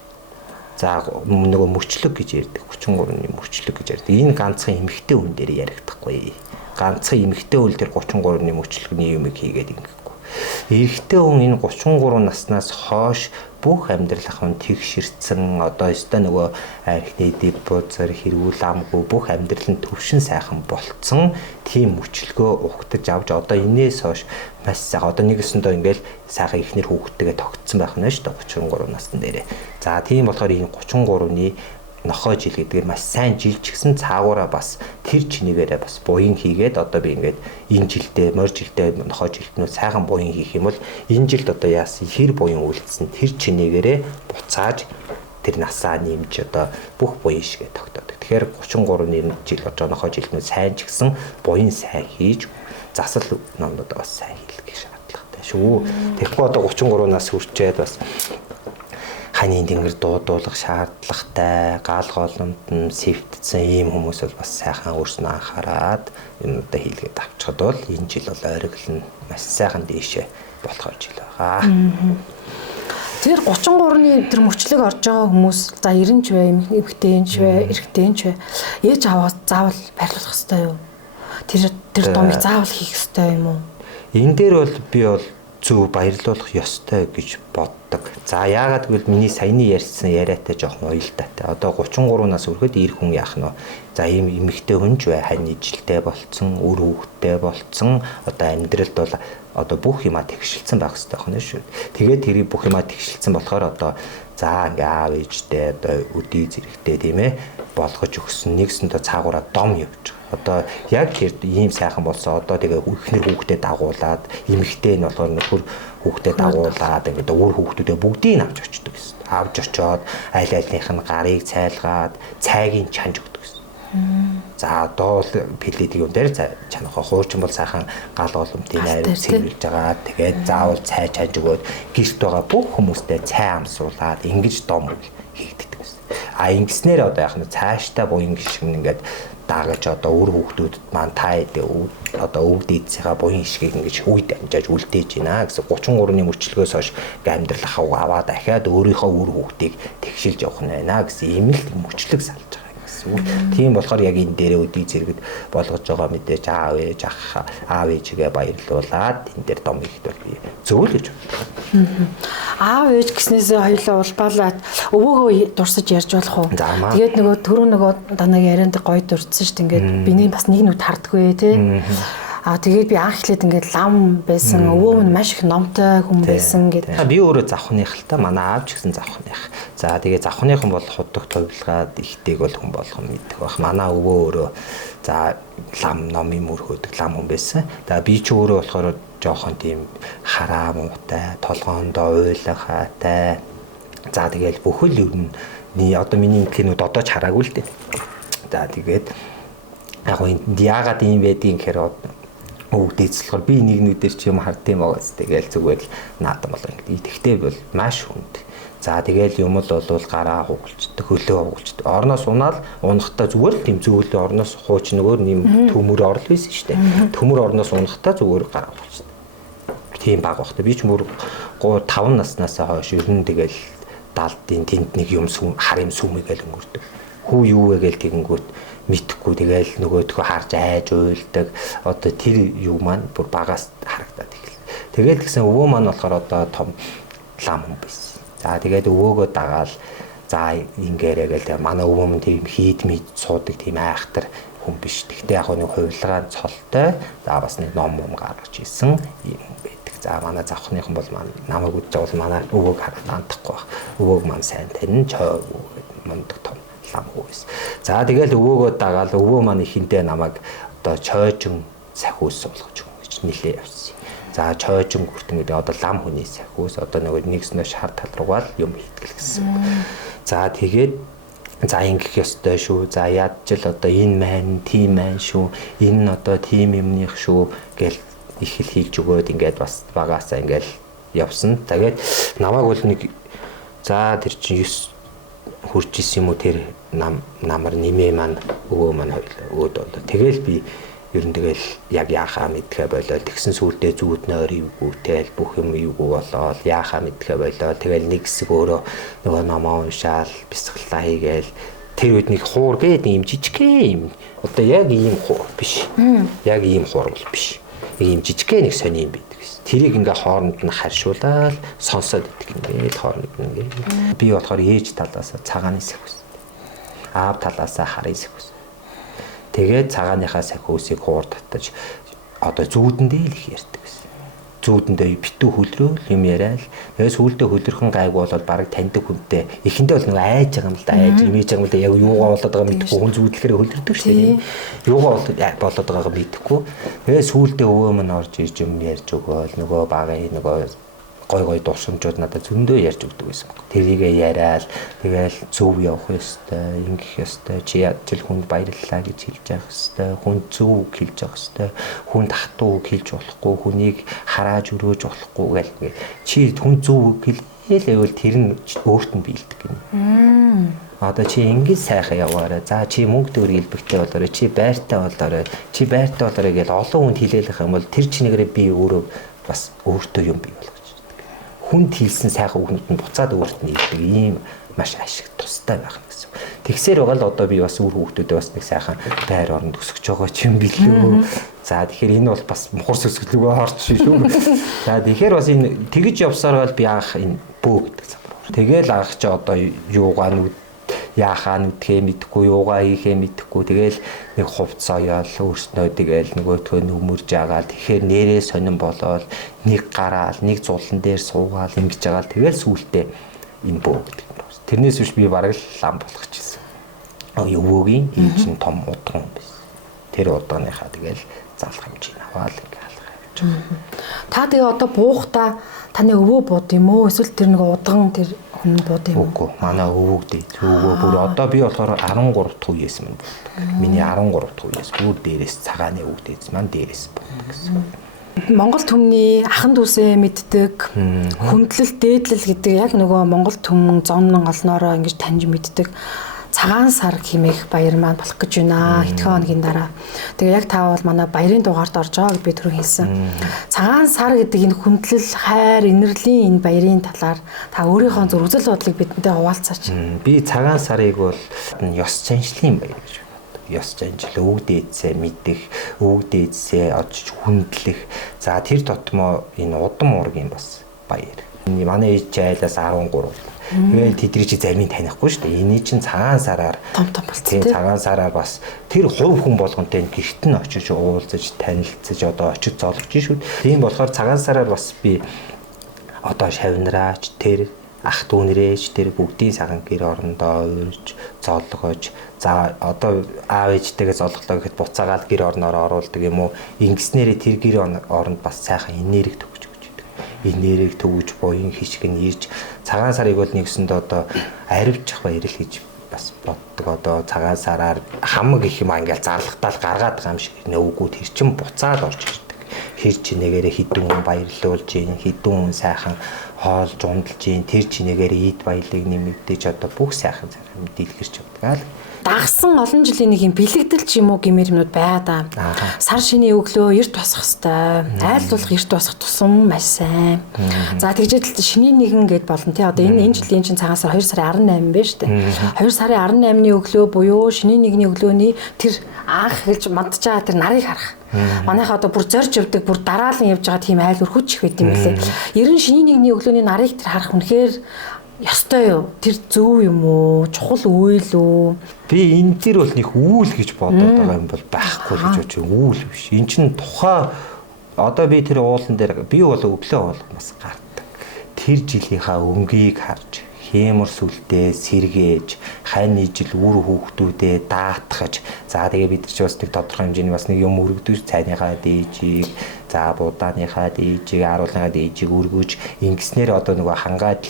За нөгөө мөчлөг гэж ярьдаг. 33-ны мөчлөг гэж ярьдаг. Энэ ганцхан эмэгтэй хүн дээр ярихдаггүй. Ганцхан эмэгтэй хүн дээр 33-ны мөчлөгний юмыг хийгээд ингэхгүй. Эрэгтэй хүн энэ 33 наснаас хойш бүх амьдрал ахын тэгшэрсэн одоо өстой нөгөө архины депозор хэрүүл амгүй бүх амьдрал нь төвшин сайхан болцсон тийм мөчлөгөө ухтаж авч одоо энээс хойш маш сайхан одоо нэгэсэндээ ингээл сайхан ихнэр хүүхдтэйгээ тогтсон байх нь шүү дээ 33 насны дээрээ. За тийм болохоор энэ 33-ны нохой жил гэдэг нь маш сайн жил ч гэсэн цаагаараа бас тэр чинээрээ бас буян хийгээд одоо би ингээд энэ жилдээ морь жилдээ нохой жилтнүүд сайхан буян хийх юм бол энэ жилд одоо яасан хэр буян үлдсэн тэр чинээрээ буцааж тэр насаа нэмж одоо бүх буян шигээ тогтоодог. Тэгэхээр 33-ны жил одоо нохой жилтнүүд сайн ч гэсэн буян сайн хийж засал номнууд бас сайн хийлгэх шаардлагатай шүү. Тэгэхгүй одоо 33 нас хүрчээд бас ханийн тэнгэр дуудуулах шаардлагатай гал голомт нь сэвтдсэн ийм хүмүүс бол бас сайхан өөрснөө анхаарад юмудаа хийлгээд авчихад бол энэ жил бол ойрогл нь маш сайхан дээшээ болох жил байгаа. Тэр 33-ны тэр мөчлөг орж байгаа хүмүүс за 90 ч вэ, эмэгтэйн ч вэ, эрэгтэйн ч вэ ээж аваа заавал байрлуулах хэрэгтэй юу? Тэр домыг заавал хийх хэрэгтэй юм уу? Энэ дээр бол би бол зөв баярлуулах ёстой гэж боддог. За яагаад гэвэл миний саяны ярьсан яриатай жоохон уялдаатай. Одоо 33 нас хүрэхэд ир хүн яах нь вэ? За ийм эмэгтэй хүн ч бай хань ижилтэй болцсон, үр хүүхдтэй болцсон. Одоо амьдралд бол одоо бүх юмаа тэгшилсэн байх хэрэгтэй байна шүү. Тэгээд тэрийг бүх юмаа тэгшилсэн болохоор одоо за ингээ аав ээжтэй одоо өдий зэрэгтэй тийм ээ болгож өгсөн нэгсэндээ цаагаараа дом явж байгаа. Одоо яг тэр ийм сайхан болсон. Одоо тэгээ ихнэр хүүхдэд дагуулад эмэгтэй нь болохоор нөхөр хүүхдэд дагуулад ингээд өөр хүүхдүүдээ бүгдийг авч очдөг гэсэн. Авч очоод аль альнийх нь гарыг цайлгаад цайгийн чанж өгдөг гэсэн. За одоо бол пилетик юм дээр чанахаа хуучин бол сайхан гал голомтын айр цэвэрлж байгаа. Тэгээд заавал цай чанж өгөөд гэрт байгаа бүх хүмүүстээ цай амсуулаад ингэж дом хийгддэг гэсэн. А ингэснээр одоо яах нь цааштай буян гişг ингээд дагаж одоо өөр хүүхдүүдэд маань та одоо өвд эцсийнхаа буян ишгийг ингэж үйд амжааж үлдээж байна гэсэн 33-ны мөчлөгөөс хойш амьдрал ахав аваад дахиад өөрийнхөө үр хүүхдийг тэгшилж явах нь байна гэсэн ийм л мөчлөг салж байгаа гэсэн. Тийм болохоор яг энэ дээрээ өдий зэрэгт болгож байгаа мэдээж аав ээжигээ баярлуулад энэ дээр дом ихэд бол би зөв л гэж бодлоо. Аав ээж гэснээсээ хоёулаа улбаалаад өвөөгөө дурсаж ярьж болох уу? Тэгээд нөгөө түрүү нөгөө данаг ярианд гоё дурдсан шүү дээ. Ингээд биний бас нэг нүд хардггүй тий. Тэгээд би анх эхлээд ингээд лам байсан, өвөө минь маш их номтой хүн байсан гэдэг. Би өөрөө завхных л та манай аав ч гэсэн завхных. За тэгээд завхныхан бол худаг товлгаад ихтэйг бол хүн болгон мэддэг байх. Манай өвөө өөрөө за лам номын мөрхөдөг лам хүн байсан. За би ч өөрөө болохоор жоохон тийм хараа муутай, толгоондоо уйлахаатай. За тэгээд бүхэл ер нь одоо миний эмгэнүүд одоо ч хараагүй л дээ. За тэгээд яг энд яагаад юм байдгийг гэхээр өвдөцлөхөр би нэгнүүдээр ч юм хардсан байгаас тэгэл зүгээр л наадам болоо ингэ. Тэгтээ бол маш хүнд. За тэгэл юм бол гараа хугалцдаг, хөлөө хугалцдаг. Орноос унаал унахтаа зүгээр л тийм зөвлөө орноос хууч нөгөө нэм төмөр орл байсан шүү дээ. Төмөр орноос унахтаа зүгээр гараа хугалцдаг. Тийм баг багтаа. Би ч мөр 5 наснаас хойш ер нь тэгэл далдын тэнд нэг юм харим сүмэгээл өнгөрдөг. Хүү юу вэ гээл тэгэнгүүт мэдхгүй тэгэл нөгөөдгөө харж айж уйлдаг. Одоо тэр юу маань бүр багаас харагдаад ирлээ. Тэгэл гэсэн өвөө маань болохоор одоо том лам хүн байсан. За тэгээд өвөөгөө дагаал за ингээрээ гээл манай өвөө минь тийм хийд мид суудаг тийм айхтар хүн биш. Тэгтээ яг нэг хувилгаан цолтой. За бас нэг ном гаргаж исэн юм байдаг. За манай завхныхан бол намайг үдж бол манай өвөөг хараад андахгүй баг. Өвөөг маань сайн тань чой мундаг том лам хөөс. За тэгэл өвөөгөө дагаал өвөө маань ихэндээ намайг одоо чойжин сахиус болгож өгнө гэж нилээ явсан. За чойжин хүртэн гэдэг одоо лам хүний сахиус одоо нөгөө нэгснөө шар тал руугаа юм хийтгэл гэсэн. За тэгээд За ингэх ёстой шүү. За яаж ч л одоо энэ маань тийм маань шүү. Энэ нь одоо тийм юмных шүү гэл их хэл хийж өгөөд ингээд бас багаасаа ингээд явсан. Тэгээд намайг бол нэг за тэр чинь 9 хурж исэн юм уу тэр намар нэмээ маань өвөө маань өөд болоо. Тэгэл би ер нь тэгэл яг яахаа мэдхэ болоод тэгсэн сүулдэ зүуднээр ивгүй тэл бүх юм ивгүй болоод яахаа мэдхэ болоод тэгэл нэг хэсэг өөрөө нөгөө номоо уншаал бясалгалаа хийгээл тэр үед нэг хуур гэдэг юм жижигхэн юм. Одоо яг ийм хуур биш. Яг ийм хуур бол биш. Ийм жижигхэн нэг сони юм байдаг гэсэн. Тэрийг ингээ хооронд нь харьшуулаад сонсоод идэх ингээд хооронд нь ингээд. Би болохоор ээж талаас цагааны сэхвс. Аав талаас харын сэхвс. Тэгээд цагааныхаа сахиусыг хуур татаж одоо зүүдэндээ л их ярьдаг гэсэн. Зүүдэндээ битүү хөлрөөл юм яриад тэгээд сүүлдээ хөлөрхөн гайг болоод бараг таньдаг хүнтэй эхэндээ бол нэг айж байгаа юм л да айж имиж байгаа юм л да яг юугаа болоод байгаа мэдэхгүй хүн зүүдлэхээр хөлөрдөг шүү дээ. Юугаа болоод байгааг мэдэхгүй. Тэгээд сүүлдээ өвөө мань орж ирж юм ярьж өгөөл нөгөө багын нөгөө гой дурсамжууд надад зөндөө ярьж өгдөг байсан. Тэрийгээ яриад тэгэл зөв явах ёстой, ингэх ёстой, чи ядчил хүнд баярлалаа гэж хэлж явах ёстой, хүн зөв хэлж явах ёстой, хүн татуу хэлж болохгүй, хүнийг харааж өрөөж болохгүй гэл ингэ. Чи хүн зөв хэлээвэл тэр нь өөрт нь биелдэг гэнэ. Одоо чи ингэж сайхан яваарай. За чи мөнгө төгрөг илбэгтэй болоорой, чи байртай болоорой, чи байртай болоорой гэж олон хүнд хэлээлэх юм бол тэр чинээрээ би өөрөө бас өөртөө юм бий болгож. Хүнд хэлсэн сайхан үгнүүд нь буцаад өөрт нь хэлдэг ийм маш ашиг тустай байх гэсэн. Тэгсээр байгаа л одоо би бас үр хүүхдүүдэд бас нэг сайхан байр оронд өсгөж байгаа ч юм билүү. За тэгэхээр энэ бол бас мухар сөсгөлгөө орч шүү. За тэгэхээр бас энэ тэгж явсаар бол би анх энэ бөө гэдэг самбар. Тэгэл анх ч одоо юугаа нүд яахаа нүдэхээ мэдхгүй юугаа хийхээ мэдхгүй тэгэл нэг хувцас оёол өөрснөө тэгэл нөгөөтгөө нүмерж агаал тэгэхээр нэрээ сонирн болоод нэг гараал нэг зулан дээр суугаал ингэж агаал тэгэл сүултээ энэ бөө гэдэг юм байна. Тэрнээс биш би бараг л лам болгочихсон. Өвөөгийн энэ чинь том удган байсан. Тэр удааныхаа тэгэл залах хэмжээ аваад ингээ алах явж байгаа. Та тэгээ одоо буухта таны өвөө бууд юм уу эсвэл тэр нэг удган тэр хүн бууд юм уу? Үгүй манай өвөг дээ. Өвөө бүр одоо би болохоор 13 дахь үеэс мань буудаг. Миний 13 дахь үеэс бүр дээрээс цагааны өвөг дээдс маань дээрээс буудаг гэсэн. Монгол түмний ахан дүүсээ мэддэг, хүндлэл, дээдлэл гэдэг яг нөгөө Монгол түмэн зон олноороо ингэж таньж мэддэг. Цагаан сар хэмээх баяр маань болох гэж байна. Хэдхэн хоногийн дараа. Тэгээ яг та бол манай баярын дугаард орж байгаа гэж би түрүү хэлсэн. Цагаан сар гэдэг энэ хүндлэл, хайр, инэрлийн энэ баярын талаар та өөрийнхөө зүр үзэл бодлыг бидэнтэй хуваалцаач. Би цагаан сарыг бол ёс заншлын баяр гэж боддог. Ёс занжил өвөг дээдсээ мэдэх, өвөг дээдсээ очиж хүндлэх. За тэр дотмоо энэ удам уургийн бас баяр. Манай ээж айлаас 13. Тэгээд тэдний чи зарим танихгүй шүү дээ. Эний чинь цагаан сараар том болцсон тийм. Цагаан сараар бас тэр хувь хүн болгонтэй гэрт нь очиж уулзаж, танилцаж одоо очиж золгож шүү. Тийм болохоор цагаан сараар бас би одоо шавнараач тэр ах дүүнэрээч тэр бүгдийн цагаан гэр орондоо урьж золгож за одоо аав ээжтэйгээ золглоо гэхэд буцаагаад гэр орноор оруулдаг юм уу? Ингэснээрээ тэр гэр оронд бас сайхан энерги төгж энерги төвж буян хишгэн ирж цагаан сарыг бол нэгсэнд одоо аривчих баярл гэж бас боддог. Одоо цагаан сараар хамаг их юм ингээл зарлахтаал гаргаад байгаа юм шиг нөвгүүд тэр чин буцаад орж ирдэг. Хэр чинэгээрээ хідэн хүн баярлуулж ийн хідэн хүн сайхан хоолж ундалж ийн тэр чинэгээрээ ийд баялыг нэмэгдэж одоо бүх сайхан дэлгэрч явдаг. Дагсан олон жилийн нэг юм бэлэгдэл ч юм уу гэмээр юмнууд байгаа даа. Сар шиний өглөө эрт босох хэвээр. Айл болох эрт босох тусам маш сайн. За тэгжээд л шиний нэгэн гэд болно тий. Одоо энэ жилийн чинь цагаан сар 2 сарын 18 байна шүү дээ. 2 сарын 18-ны өглөө буюу шиний нэгний өглөөний тэр анх хэлж мандж байгаа тэр нарыг харах. Манайхаа одоо бүр зорж явдаг, бүр дараалан явж байгаа тийм айл өрхөж их байт юм лээ. Ер нь шиний нэгний өглөөний нарыг тэр харах үнэхээр ёстой юу? Тэр зөв юм уу? Чухал үйл үү? Би энэ дээр бол нэг үйл гэж бодоод байгаа юм бол байхгүй гэж бодож байна. Үйл биш. Энд чинь тухай одоо би тэр уулан дээр би бол өглөө болгоноос гардаг. Тэр жилийнхаа өнгийг харж, хэмэр сүлдээ сэргээж, хань ижил үр хүүхдүүдээ даатгаж. За тэгээ бид нар ч бас нэг тодорхой хэмжээний бас нэг юм өргөдөж цайныхаа дээжийг За будааныхаа дээжийг, аруулныхаа дээжийг өргөж ингэснээр одоо нөгөө хангаад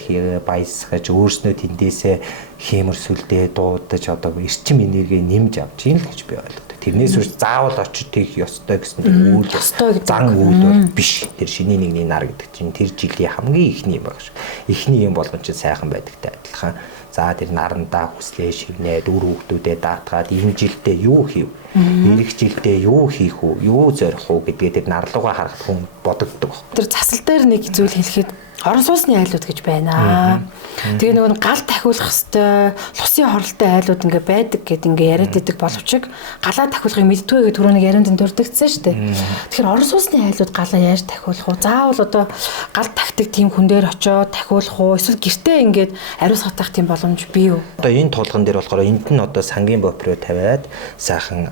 баясгаж өөрснөө тэндээсээ хэмэрсүлдээ дуудаж одоо эрчим энерги нэмж авч юм л гэж би ойлгодог. Тэрнээс үүш заавал очиж тийх ёстой гэсэн үйл зан үйл бол биш. Тэр шинийн нэгний нар гэдэг чинь тэр жилийн хамгийн ихний юм байна шүү. Эхний юм болгон чинь сайхан байдагтай адилхан. За тэр нарандаа хүслээ шивнээд үр хүүхдүүдэд даатгаад энэ жилдээ юу хийв? Ирэх жилдээ юу хийх үү? Юу зорих уу гэдгээ тэр нарлуугаа харахад хүн бодогддог. Тэр засал дээр нэг зүйл хэлэхэд орон сууцны айлууд гэж байна. Тэгээ нөгөө гал тахиулах хэвээр лусын хоролтой айлууд ингээ байдаг гэд ингээ яриад идэг боловч галаа тахиулахыг мэдтгүй гэдэг түрүүний ярианд дурддагцсан шүү дээ. Тэгэхээр орон сууцны айлууд галаа яаж тахиулах уу? Заавал одоо гал тахдаг тийм хүн дээр очиод тахиулах уу? Эсвэл гэртээ ингээд ариус хатах тийм боломж бий юу? Одоо энэ тулган дээр болохоор энд нь одоо сангийн бопроо тавиад сайхан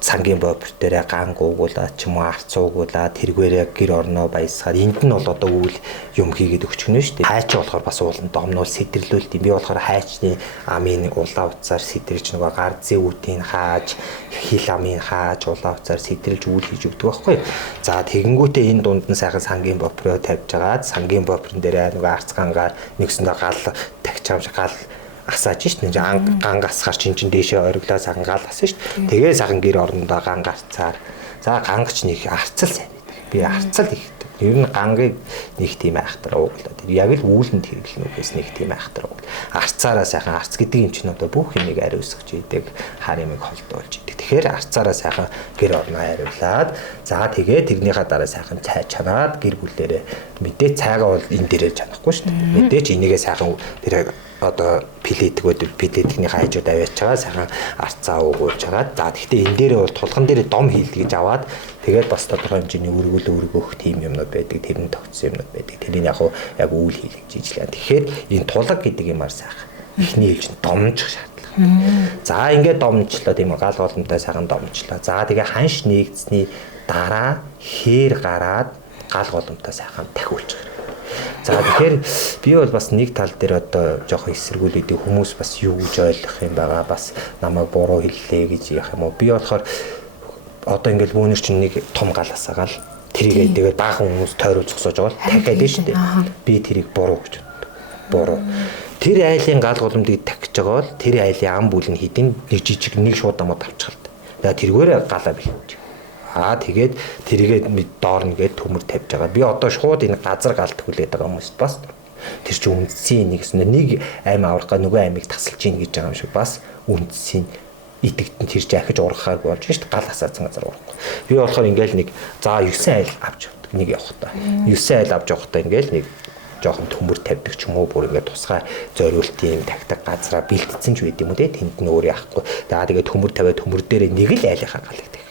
сангийн бопр дээрээ ган гуугуулаад ч юм уу арц уугуулаад тэргээрээ гэр орноо баясгаад энд нь бол одоо үйл юм хийгээд өгчгнө шүү дээ. Хайч болохоор бас уулан домнуул сэдэрлүүлт юм. Би болохоор хайчны амын улаан уцаар сэдэрж нөгөө гар зэвүүдийн хааж хил амын хааж улаан уцаар сэдэрж үйл хийж өгдөг байхгүй. За тэгэнгүүтээ энэ дунд нь сайхан сангийн бопроо тавьж агаад сангийн бопрын дээрээ нөгөө арц гангаар нэгсэндээ гал тагчаамж гал асааж шít нэг ганг асахаар чин дээшээ ориглоо сайхан гал асан шít. Тэгээ сайхан гэр орондоо ганг арцаар. За гангч нэг арцал сайн байдаг. Би арцал их. Ер нь гангийг нэг тийм айхтар ууглаа. Тэр яг л үүлэнд хэрэглэнүүхээс нэг тийм айхтар ууглаа. Арцаараа сайхан арц гэдэг юм чинь одоо бүх юмыг ариусгаж идэг, хар юмыг холдуулж идэг. Тэгэхээр арцаараа сайхан гэр орноо ариулаад за тэгээ тэрнийхээ дараа сайхан цай чанаад гэр бүлээрээ мэдээ цайгаа бол энэ дээрээ чанахгүй шүү дээ. Мэдээч энийгээ сайхан тэр одоо пилетикний хайжууд аваач байгаа сайхан арцаа уугуулж байгаа. За гэхдээ энэ дээрээ бол тулган дээрээ дом хийлгэж аваад тэгээд бас тодорхой хэмжээний өргөх тийм юмнууд байдаг, тэрний тогтсон юмнууд байдаг. Тэрийг яг үйл хийлгэж ижлээ. Тэгэхээр энэ тулаг гэдэг юмар сайхан эхний ээлж нь домжих шаардлага. За ингээд домжлоо тийм гал голомтой сайхан домжлоо. За тэгээ ханш нэгдсэний дараа хээр гараад гал голомтой сайхан тахиулж. За тэгэхээр би бол бас нэг тал дээр одоо жоохон эсэргүүл идэг хүмүүс бас юу гэж ойлгох юм байгаа, бас намайг буруу хэллээ гэж яах юм уу. Би болохоор одоо ингээл бүүнэр чинь нэг том гал асаагаал тэрийг тэгээд баахан хүмүүс тойрол зогсоож байгаа л тахиад нь шүү дээ. Би тэрийг буруу гэж боддог. Буруу. Тэр айлын гал голомдыг тахиж байгаа бол тэр айлын ам бүл нь хідэн нэг жижиг нэг шууд амууд авчихлаа. Тэгээд тэргээр галаа бэлгэж. Тэгээд тэргээд доорно гээд төмөр тавьж байгаа. Би одоо шууд энэ газар галт хүлээд байгаа хүмүүст бас тэр чинь үндсийн нэг аймаг аврах га нөгөө аймыг тасалж ийн гэж байгаа юм шиг бас үндсийн идэгтэн тэр чинь ахиж ургахаар болж шít гал асаацсан газар урахгүй. Би болохоор ингээл нэг за 9 айл авч явдаг. Нэг явахтаа. 9 айл авч явахтаа ингээл нэг жоохон төмөр тавьдаг ч юм уу бүр ингээд тусгай зориултын тагтаг газараа бэлтцсэн ч байд юм уу те тэнд нь өөр яахгүй. Тэгээд төмөр тавиад төмөр дээр нэг л айлынхаа галыг тавь.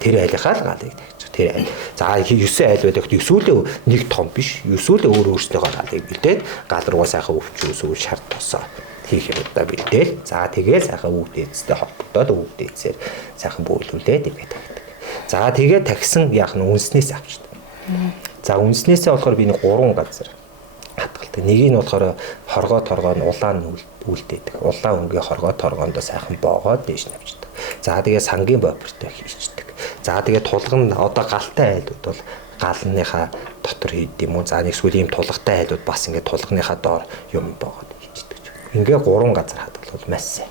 Тэр айлынхаа л галыг тавьчих. Тэр айл. За 9 айл байдаг. Эсвэл нэг том биш. Эсвэл өөр өөрсдийнхөө галыг бэлдээд гал руугаа сайхан өвчөөсөө шар тосоо хийх юм да бэлдээл. За тэгээд сайхан үг дээдстэй холбогдоод үг дээдсээр сайхан бөөлүүлээд ингээд тавьдаг. За тэгээд таксан яах нь үнснээс авчдаг. За үнснээсээ болохоор би нэг 3 газар хатгалтай. Нэг нь болохоор хоргоо торгоо нь улаан үлдээдэг. Улаан өнгийн хоргоо торгоондоо сайхан боогоод дээш навчдаг. За тэгээд сангийн бопртой хийчдэг. За тэгээд тулган одоо галтай айлууд бол галныхаа дотор хийд юм уу. За нэг эсвэл ийм тулгатай айлууд бас ингээд тулганыхаа доор юм боогоод хийчдэг. Ингээ 3 газар хадгалвал маш сайн.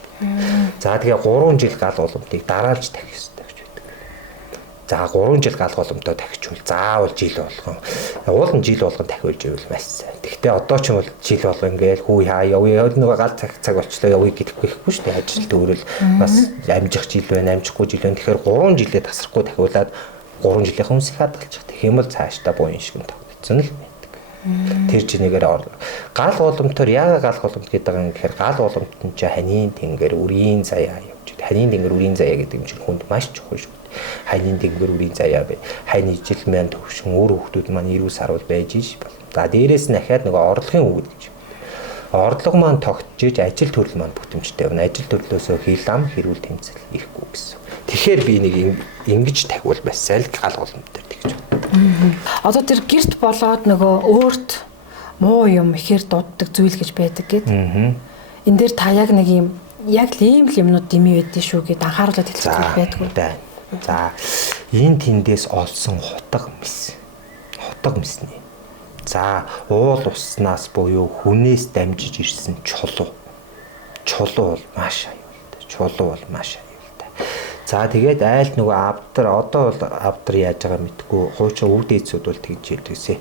За тэгээ 3 жил гал голомтыг дараалж тавих ёстой гэж байдаг. За 3 жил гал голомтоо тавьчихвал заавал жил болгон уулын жил болгон тавиулж ивэл маш сайн. Гэхдээ одоо ч юм бол жил болгон ингээл хүү хаа явъя нөгөө гал цаг болчлоо явъя гэхгүй шүү дээ. Ажил төрөл бас амжих жил байна, амжихгүй жил байна. Тэгэхээр 3 жилээ тасрахгүй тавиулаад 3 жилийн хүмүүсийг хадгалчих. Тэгэх юм бол цаашдаа буян шиг нь тогтцсон л. Тэр чинээгээр гал голомтоор яагаад гал голомт гэдэг юм гэхээр гал голомт нь чи ханийн тэнгэр үрийн заяа явж байгаа. Ханийн тэнгэр үрийн заяа гэдэг юм чинь хүнд маш чухал шүү дээ. Ханийн тэнгэр үрийн заяа бай. Хань ижил мэн төвшин өөр хүмүүс маань ирүү сарвал байж ш бол. За дээрээс нь дахиад нөгөө орлогын үгд гэж. Орлого маань тогтжиж ажил төрөл маань бүтэмжтэй байна. Ажил төрлөөсөө хил ам хэрүүл тэмцэл ирэхгүй гэсэн. Тэгэхээр би нэг ингэж тавиул байсаа л гал голомт дээр тэгж байна. Одоо тэр гэрт болоод нөгөө өөрт муу юм ихээр дууддаг зүйл гэж байдаг гэд. Энэ дээр та яг нэг юм яг л ийм л юмнууд дэмий байдэн шүү гэд анхааруулад хэлэх зүйл байдгүй. За энэ тэндээс олсон хутга мис. Хутга мисний. За уул уснаас буюу хүнээс дамжиж ирсэн чулуу. Чулуу бол маш аюултай. Чулуу бол маш аюултай. За тэгээд айл нөгөө авдар одоо бол авдар яаж байгаа мэдгүй хуучин өвд эцүүд бол тэгж хэлдэгсэ.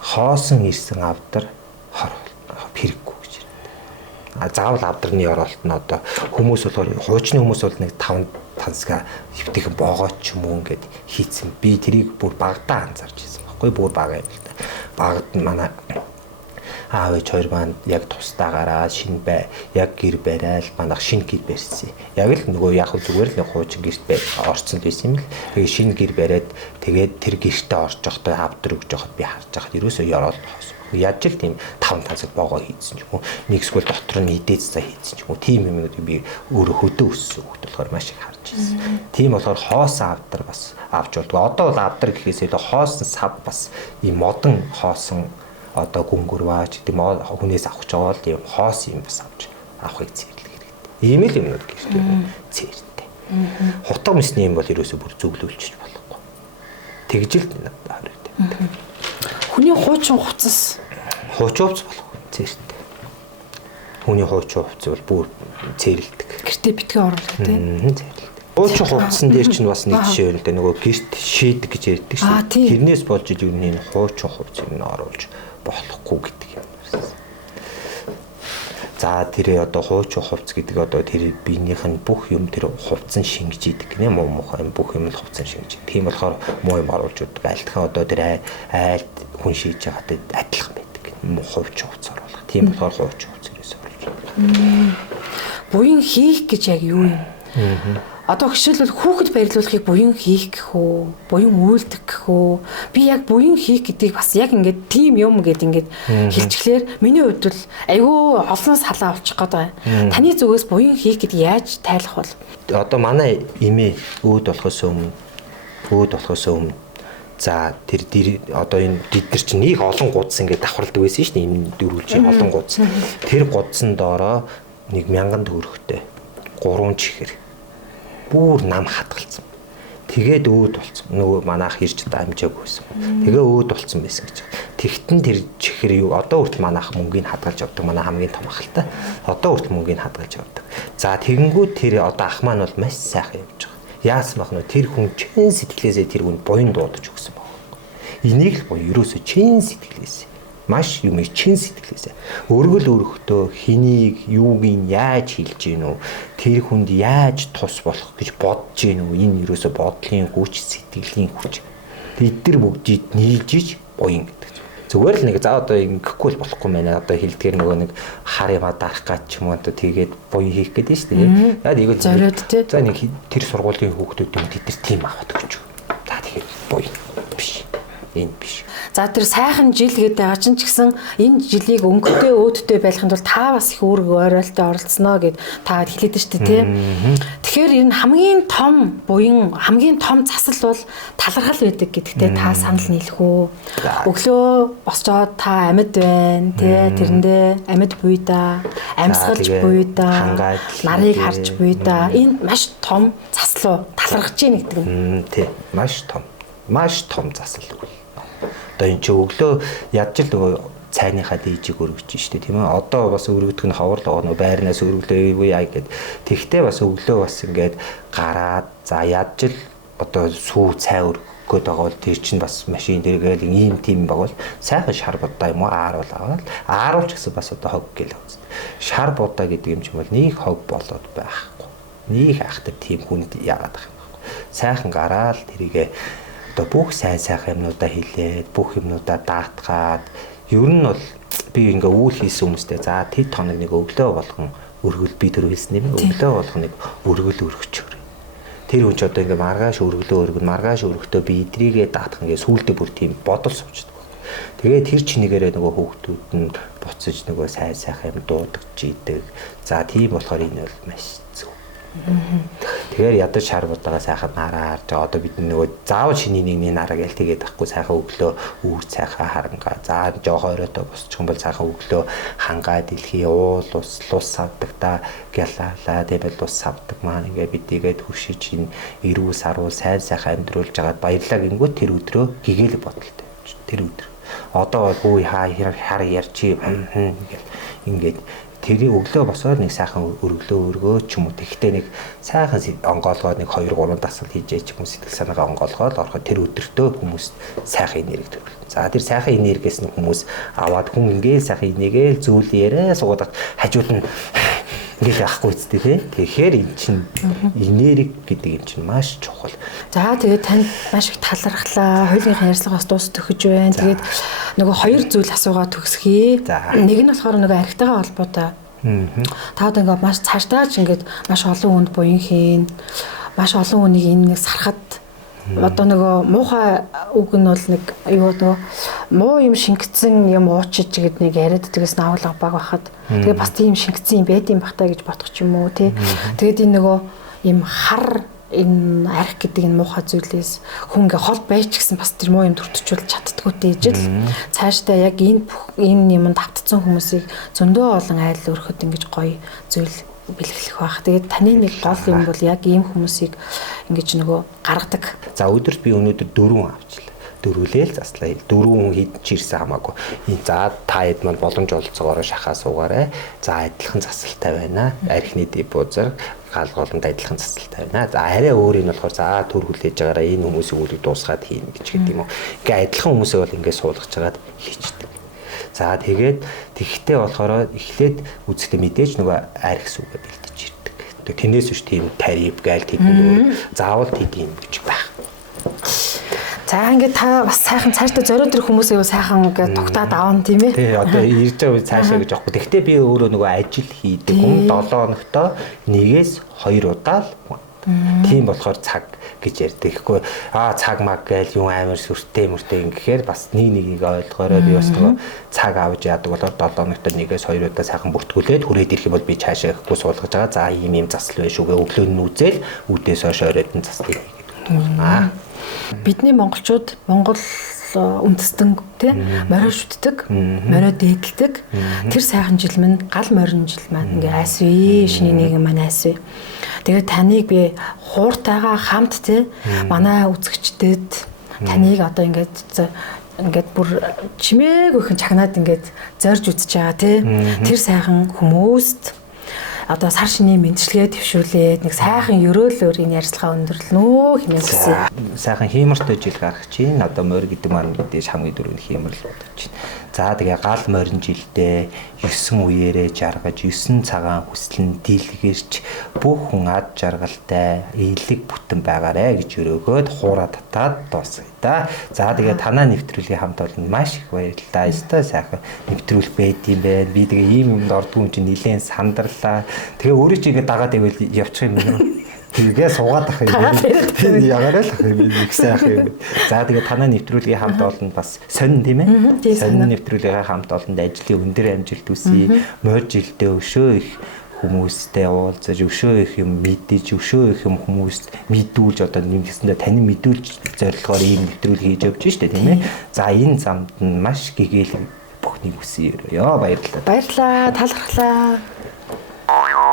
Хоосон ирсэн авдар хэрэггүй гэж байна. Заавал авдрын оролт нь одоо хүмүүс болохоор хуучны хүмүүс бол нэг 5 тансга хөвтөйхэн боогооч ч юм уу ингээд хийцэн. Би тэрийг бүр багтаа анзаарч байсан байхгүй бүр бага юм л да. Багт нь манай аав ээж хоёр маань яг тустаагаараа шинэ бай яг гэр барайл манайх шинэ гэр барьсан. Яг л нөгөө яг зүгээр л хуучин гэрт орцсон байсан юм л. Тэгээ шинэ гэр бариад тэгээд тэр гэртээ орж явахдаа авдар өгж явахад би харж байхад ерөөсөө ёроол хоосон. Яаж л тийм 5 тансаг боогоо хийсэн ч юм уу. Нэг эсвэл дотор нь идээд цаа хийсэн ч юм уу. Тийм юм би өөрөө хөдөө өссөн хөлт болохоор маш их харж ирсэн. Тийм болохоор хоосон авдар бас авч болдгоо. Одоо бол авдар гэхээс илүү хоосон сав бас ийм модон хоосон одоо гүнгөрваач тийм хүнээс авах гэж байгаа л юм хоос юм бас авахыг зэрлэх хэрэгтэй. Ийм л юмнууд гэртээ зээртэй. Хутга мисний юм бол ерөөсөө бүр зөвлөлчих болохгүй. Тэгжил харагдав. Хүний хуучин хувцас. Хуучин хувцас болох зээртэй. Хүний хуучин хувцас бол бүр зэрлдэг. Гэртээ битгий оруулах тийм. Зэрлдэг. Хуучин хувцсан дээр чинь бас нэг жишээ байна л да нөгөө гэрт шийдэг гэж ярьдаг шүү. Тэрнээс болж ил юу нэг хуучин хувцсыг нь оруулж болохгүй гэдэг юм байна. За тэр одоо хуучин хувцс гэдэг одоо тэр биенийх нь бүх юм тэр хувцсан шингэж идэг гинэ муу муухай бүх юм л хувцсан шингэж. Тийм болохоор муу юм оруулж өгдөг. Айлтхан одоо тэр айлд хүн шийдэж байгаадаа адилхан байдаг. Муу хуучин хувцс оруулах. Тийм болохоор хуучин хувцс ерөөс оруулж байгаа. Буян хийх гэж яг юу юм? Одоо жишээлбэл хүүхэд баярлуулахыг буян хийх гэх үү, буян үйлдэх гэх үү. Би яг буян хийх гэдгийг бас яг ингээд тийм юм гэд ингээд хэлчихлээр миний хувьд бол айгүй олноос халаа авчих гээд байгаа. Таны зүгээс буян хийх гэдэг яаж тайлах бол? Одоо манай эмээ өөд болохоос өмнө за тэр одоо энэ бид нар чинь нэг олон гудс ингээд давхарладаг байсан шүү дээ. Энэ дөрвөлжийн олон гудс. Тэр гудсан доороо 1000 төгрөгтэй 3 чихэр бүр нам хатгалцсан. Тэгээд өөд болцсон. Нөгөө манайх ирж дамжаагүй байсан. Тэгээ өөд болцсон байсан гэж. Тэгтэн тэр чихэр юу одоо хүртэл манайх мөнгөний хадгалж явдаг. Манай хамгийн том ахалтай. Одоо хүртэл мөнгөний хадгалж явдаг. За тэгэнгүүт тэр одоо ах маань бол маш сайхан явж байгаа. Яасан бах нь тэр хүн чин сэтгэлээсээ тэр хүн буян дуудаж өгсөн баг. Энийг л буюу ерөөсөө чин сэтгэлээсээ маш юм чин сэтгэлээсээ өргөл өрхтөө хэнийг юуг нь яаж хэлж гин үү тэр хүнд яаж тус болох гэж бодож гин үү энэ ерөөсө бодлын хүч сэтгэлийн хүч бид нар бүгдийг нийлжиж буян гэдэг зүгээр л нэг за одоо ингэхгүй л болохгүй мэнэ одоо хэлдгээр нөгөө нэг хар яма дарах гэж ч юм уу одоо тэгээд буян хийх гэдэг шүү дээ яа нэг зориод тий за нэг тэр сургуулийн хүүхдүүд юм тэд нар тийм аваад өгч за тэгээд буян биш энэ биш. За тэр сайхан жил гэдэг байгаа чинь ч гэсэн энэ жилийг өнгөтэй өөдтэй байлгахын тулд та бас их үүрэг ойролтой оролцсноо гэд та хэлээд штэ тий. Тэгэхээр энэ хамгийн том буян хамгийн том засал бол талархал байдаг гэдэгтээ та санал нийлэх үү. Өглөө босчоод та амьд байна тий тэрэндээ амьд буй да амьсгалж буй да нарыг харж буй да энэ маш том засал уу талархаж ийн гэдэг нь. Тий маш том засал. Одоо энэ ч өглөө ядж л нөгөө цайныхаа дийжиг өргөж штэ тийм ээ. Одоо бас өргөдөх нь ховор л нөгөө байрнаас өргөлөө яа гэд. Тэгтээ бас өглөө бас ингээд гараад за ядж л одоо сүү цай өргөх гээд байгаа бол тэр чинь бас машин дээргээл ийм тийм баг бол сайхан шар будаа юм уу ааруул аваад ааруулч гэсэн бас одоо хог гээл үст. Шар будаа гэдэг юм чинь бол нэг хог болоод байхгүй. Нэг ахтай тийм хүнд яагаад байх юм бэ? Сайхан гараал тэрийгээ одоо бүх сайхан юмнуудаа хийлээд бүх юмнуудаа даатгаад ер нь бол би ингээ үйл хийсэн хүмүүстэй за тэд тоног нэг өглөө болгон өргөл би тэр хэлсэн юм өглөө болгон нэг өргөл өргөчөөр тэр хүн ч одоо ингээ маргааш өргөлөө маргааш өргөхдөө би идрийгээ даатах ингээ сүултээ бүр тийм бодол сувчдаг. Тэгээ тэр чинийгээрээ нөгөө хүүхдүүд нь буцаж нөгөө сайхан юм дуудагч идэг. За тийм болохоор энэ бол маш зөв. Тэгэхээр ядаж шаргуудаа сайхан нараа харж одоо бид нөгөө заавал шиний нэг нараа гээл тэгээд байхгүй сайхан өглөө үүр цайхаа харангаа. За жоохоо оройтой босчих юм бол сайхан өглөө хангаа дэлхий уул ус савдаг та гялалаа тэгээд ус савдаг маань ингээ бидийгээд хөшиж ин эрүү саруу сайн сайхан амьдруулж байгаад баярлаа гингүү тэр өдрөө гэгээлэг бодолтой. Тэр өдөр. Одоо бол үе хаа ярьчи ингээд тэрийг өглөө босоод нэг сайхан өргөлөө өргөө ч юм уу тэгтээ нэг сайхан онгоолгоод нэг 2 3 дасгал хийж ч юм уу сэтгэл санаагаа онгоолгоод ороход тэр өдөртөө хүмүүс сайхан энерги төрөл. За тэр сайхан энергиэс нь хүмүүс аваад хүн ингээд сайхан энерgiэл зүйл яриа суугаад хажууд нь ингээд яахгүй үстэй тий. Тэгэхээр эн чинь энерги гэдэг юм чинь маш чухал. За тэгээд танд маш их талархлаа. Хоёулынхаа ярилцлагаас дуус төгөж байна. Тэгээд нөгөө 2 зүйл асуугаад төгсгий. Нэг нь болохоор нөгөө архитектурын холбоотой. Таад ингээд маш цаашдаа ч ингээд маш олон хүнд буян хийн. Маш олон хүнийг энэ нэг сарахад одоо нөгөө муухай үг нь бол нэг юу нөгөө муу юм шингэцэн юм уучиж гэд нэг яриад дэгээс наавлага баг байхад тэгээ бас тийм шингэцэн юм байд юм бахтаа гэж бодох ч юм уу тий. Тэгээд энэ нөгөө юм хар энэ арх гэдэг энэ муухай зүйлээс хүн ингээ хол байж гисэн бас тэр муу юм төртөжүүлж чаддггүй дэжэл цаашдаа яг энэ юмд автцсан хүмүүсийг зөндөө олон айл өрхөд ингэж гоё зүйл бэлгэлэх байх. Тэгээд таны нэг гол юм бол яг ийм хүмүүсийг ингэж нөгөө гаргадаг. За өдөрт би өнөөдөр 4 авчлаа. Дөрвөлээл заслаа. 4 хүн хэд ч ирсэн хамаагүй. За та хэд маань боломж олцоогоор шахаа суугаарай. За адилхан засалтай байна. Архины депозор гал голонд адилхан засалтай байна. За арай өөр нь болохоор за төр хүлээж байгаараа энэ хүмүүсийн үрийг дуусгаад хийнэ гэж гэдэг юм уу. Ингээ адилхан хүмүүсээ бол ингээ суулгаж чагаад хийчдэг. За тэгээд тэгхтээ болохоор эхлээд үзэхдээ мэдээж нөгөө арх сүгэ бэлдэж ирдэг. Тэрнээс биш тийм тариф гайл тэдний заавал тэдний юм гэж байх. За ингээд та бас сайхан цаашдаа зориод ирэх хүмүүсээ сайхан ингээд тогтаад аавн тийм ээ. Тий одоо ирж байгаа үе цаашаа гэж аахгүй. Тэгтээ би өөрөө нөгөө ажил хийдэг. Хүн 7 хоногтоо 1-2 удаа л тийм болохоор цаг гэж ярьдаг. Тэгэхгүй цаг маг гээл юм амар сүртэй мөртэй ингэхээр бас нэг ойлгоорой би бас нөгөө цаг авч яадаг болоод 7 хоногт 1-2 удаа сайхан бүртгүүлээд хүрээд ирэх юм бол би цаашаа ихгүй суулгаж байгаа. За ийм засал байш үгээ өглөө нь үзэл үүдээс хойш оройд нь заслыг хийгээд. Бидний монголчууд Монгол үндэстэн тий морио шүтдэг, морио дээдэлдэг. Тэр сайхан жил минь гал морин жил маань ингээ айсвэ, шиний нэгэн маань айсвэ. Тэгээд таныг би хууртайгаа хамт тий манай үзэгчдэд таныг одоо ингээд бүр чимээгүйхэн чагнаад ингээд зорж үзэж байгаа тий. Тэр сайхан хүмүүст одоо сар шинийн мэдчилгээ твшүүлээд нэг сайхан өрөөлөөр энэ ярилцлага өндөрлөнө хэмээн хүсье. Сайхан хиймэртэй жил гарах чинь одоо морь гэдэг маань мэдээж хамгийн дөрөв хиймэрл бодож байна. За тэгээ гал морин жилдээ 9 үеэрээ жаргаж 9 цагаан хүслэн дийлгэрч бүх хүн ад жаргалтай эелэг бүтэн байгаарэ гэж өрөөгөөд хуура татаад дуусгая да. За тэгээ танаа нэвтрүүлгийн хамт олон маш их баярлалаа. Өстой сайхан нэвтрүүл байд юм байна. Би тэгээ ийм юмд ордгүй юм чинь нилээн сандарлаа. Тэгээ өөрөө ч ингэ дагаад ивэл явчих юм уу? Тэгээ суугаад ах юм. Ягараа л ах юм их сайхан юм. За тэгээ танаа нэвтрүүлгийн хамт олон бас сонин тийм ээ. Сонин нэвтрүүлгийн хамт олонд ажлын өндөр амжилт хүсье. Морь жилдээ өшөө их хүмүүстэй уулзаж өшөө их юм мэдээж өшөө их юм хүмүүст мэдүүлж одоо нэгсэндээ тань мэдүүлж зорилгоор ийм нэвтрүүл хийж явж штэ тийм ээ. За энэ замд нь маш гэгээлэг бүхнийг хүсье. Ёо баярлалаа. Баярлалаа. Талархлаа. Талархлаа.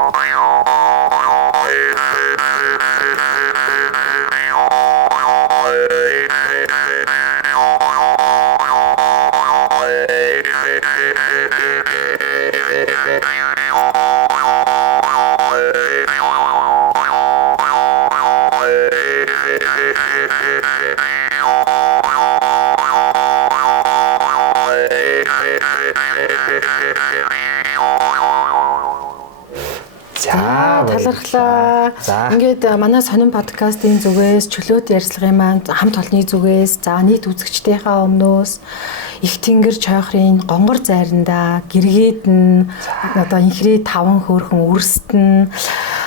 Ингээд манай сонин подкастын зүгээс чөлөөт ярилцлагын маань хамт олонны зүгээс за нийт үзэгчдийнхаа өмнөөс их тэнгэр чойхрын гонгор зайранда гэргээд нь одоо инхрээ 5 хөөрхөн үрстэн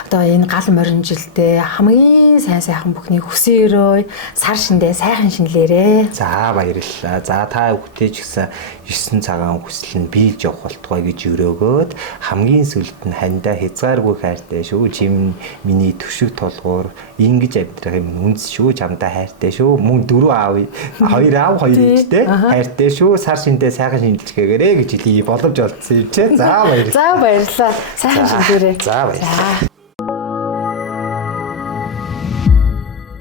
одоо энэ гал морин жилдээ хамгийн сайхан бүхний хүсээрөө сар шиндээ сайхан шинлээрээ. За баярлалаа. За та бүхтэй ч гэсэн 9 цагаан хүсэл нь биелж явах болтугай гэж өрөөгөөд хамгийн сүлд нь хандаа хязгааргүй хайртай шүү. Чим миний төшөг толгуур ингэж амьдрах юм үнс шүү. Чамдаа хайртай шүү. Мөн 4 аав 2 аав 2 ээжтэй хайртай шүү. Сар шиндээ сайхан шинжилгээгээрэй гэж хэлий боломж олдсон юм чи. За баярлалаа. За баярлалаа. Сайхан шинлээрээ. За баярлалаа.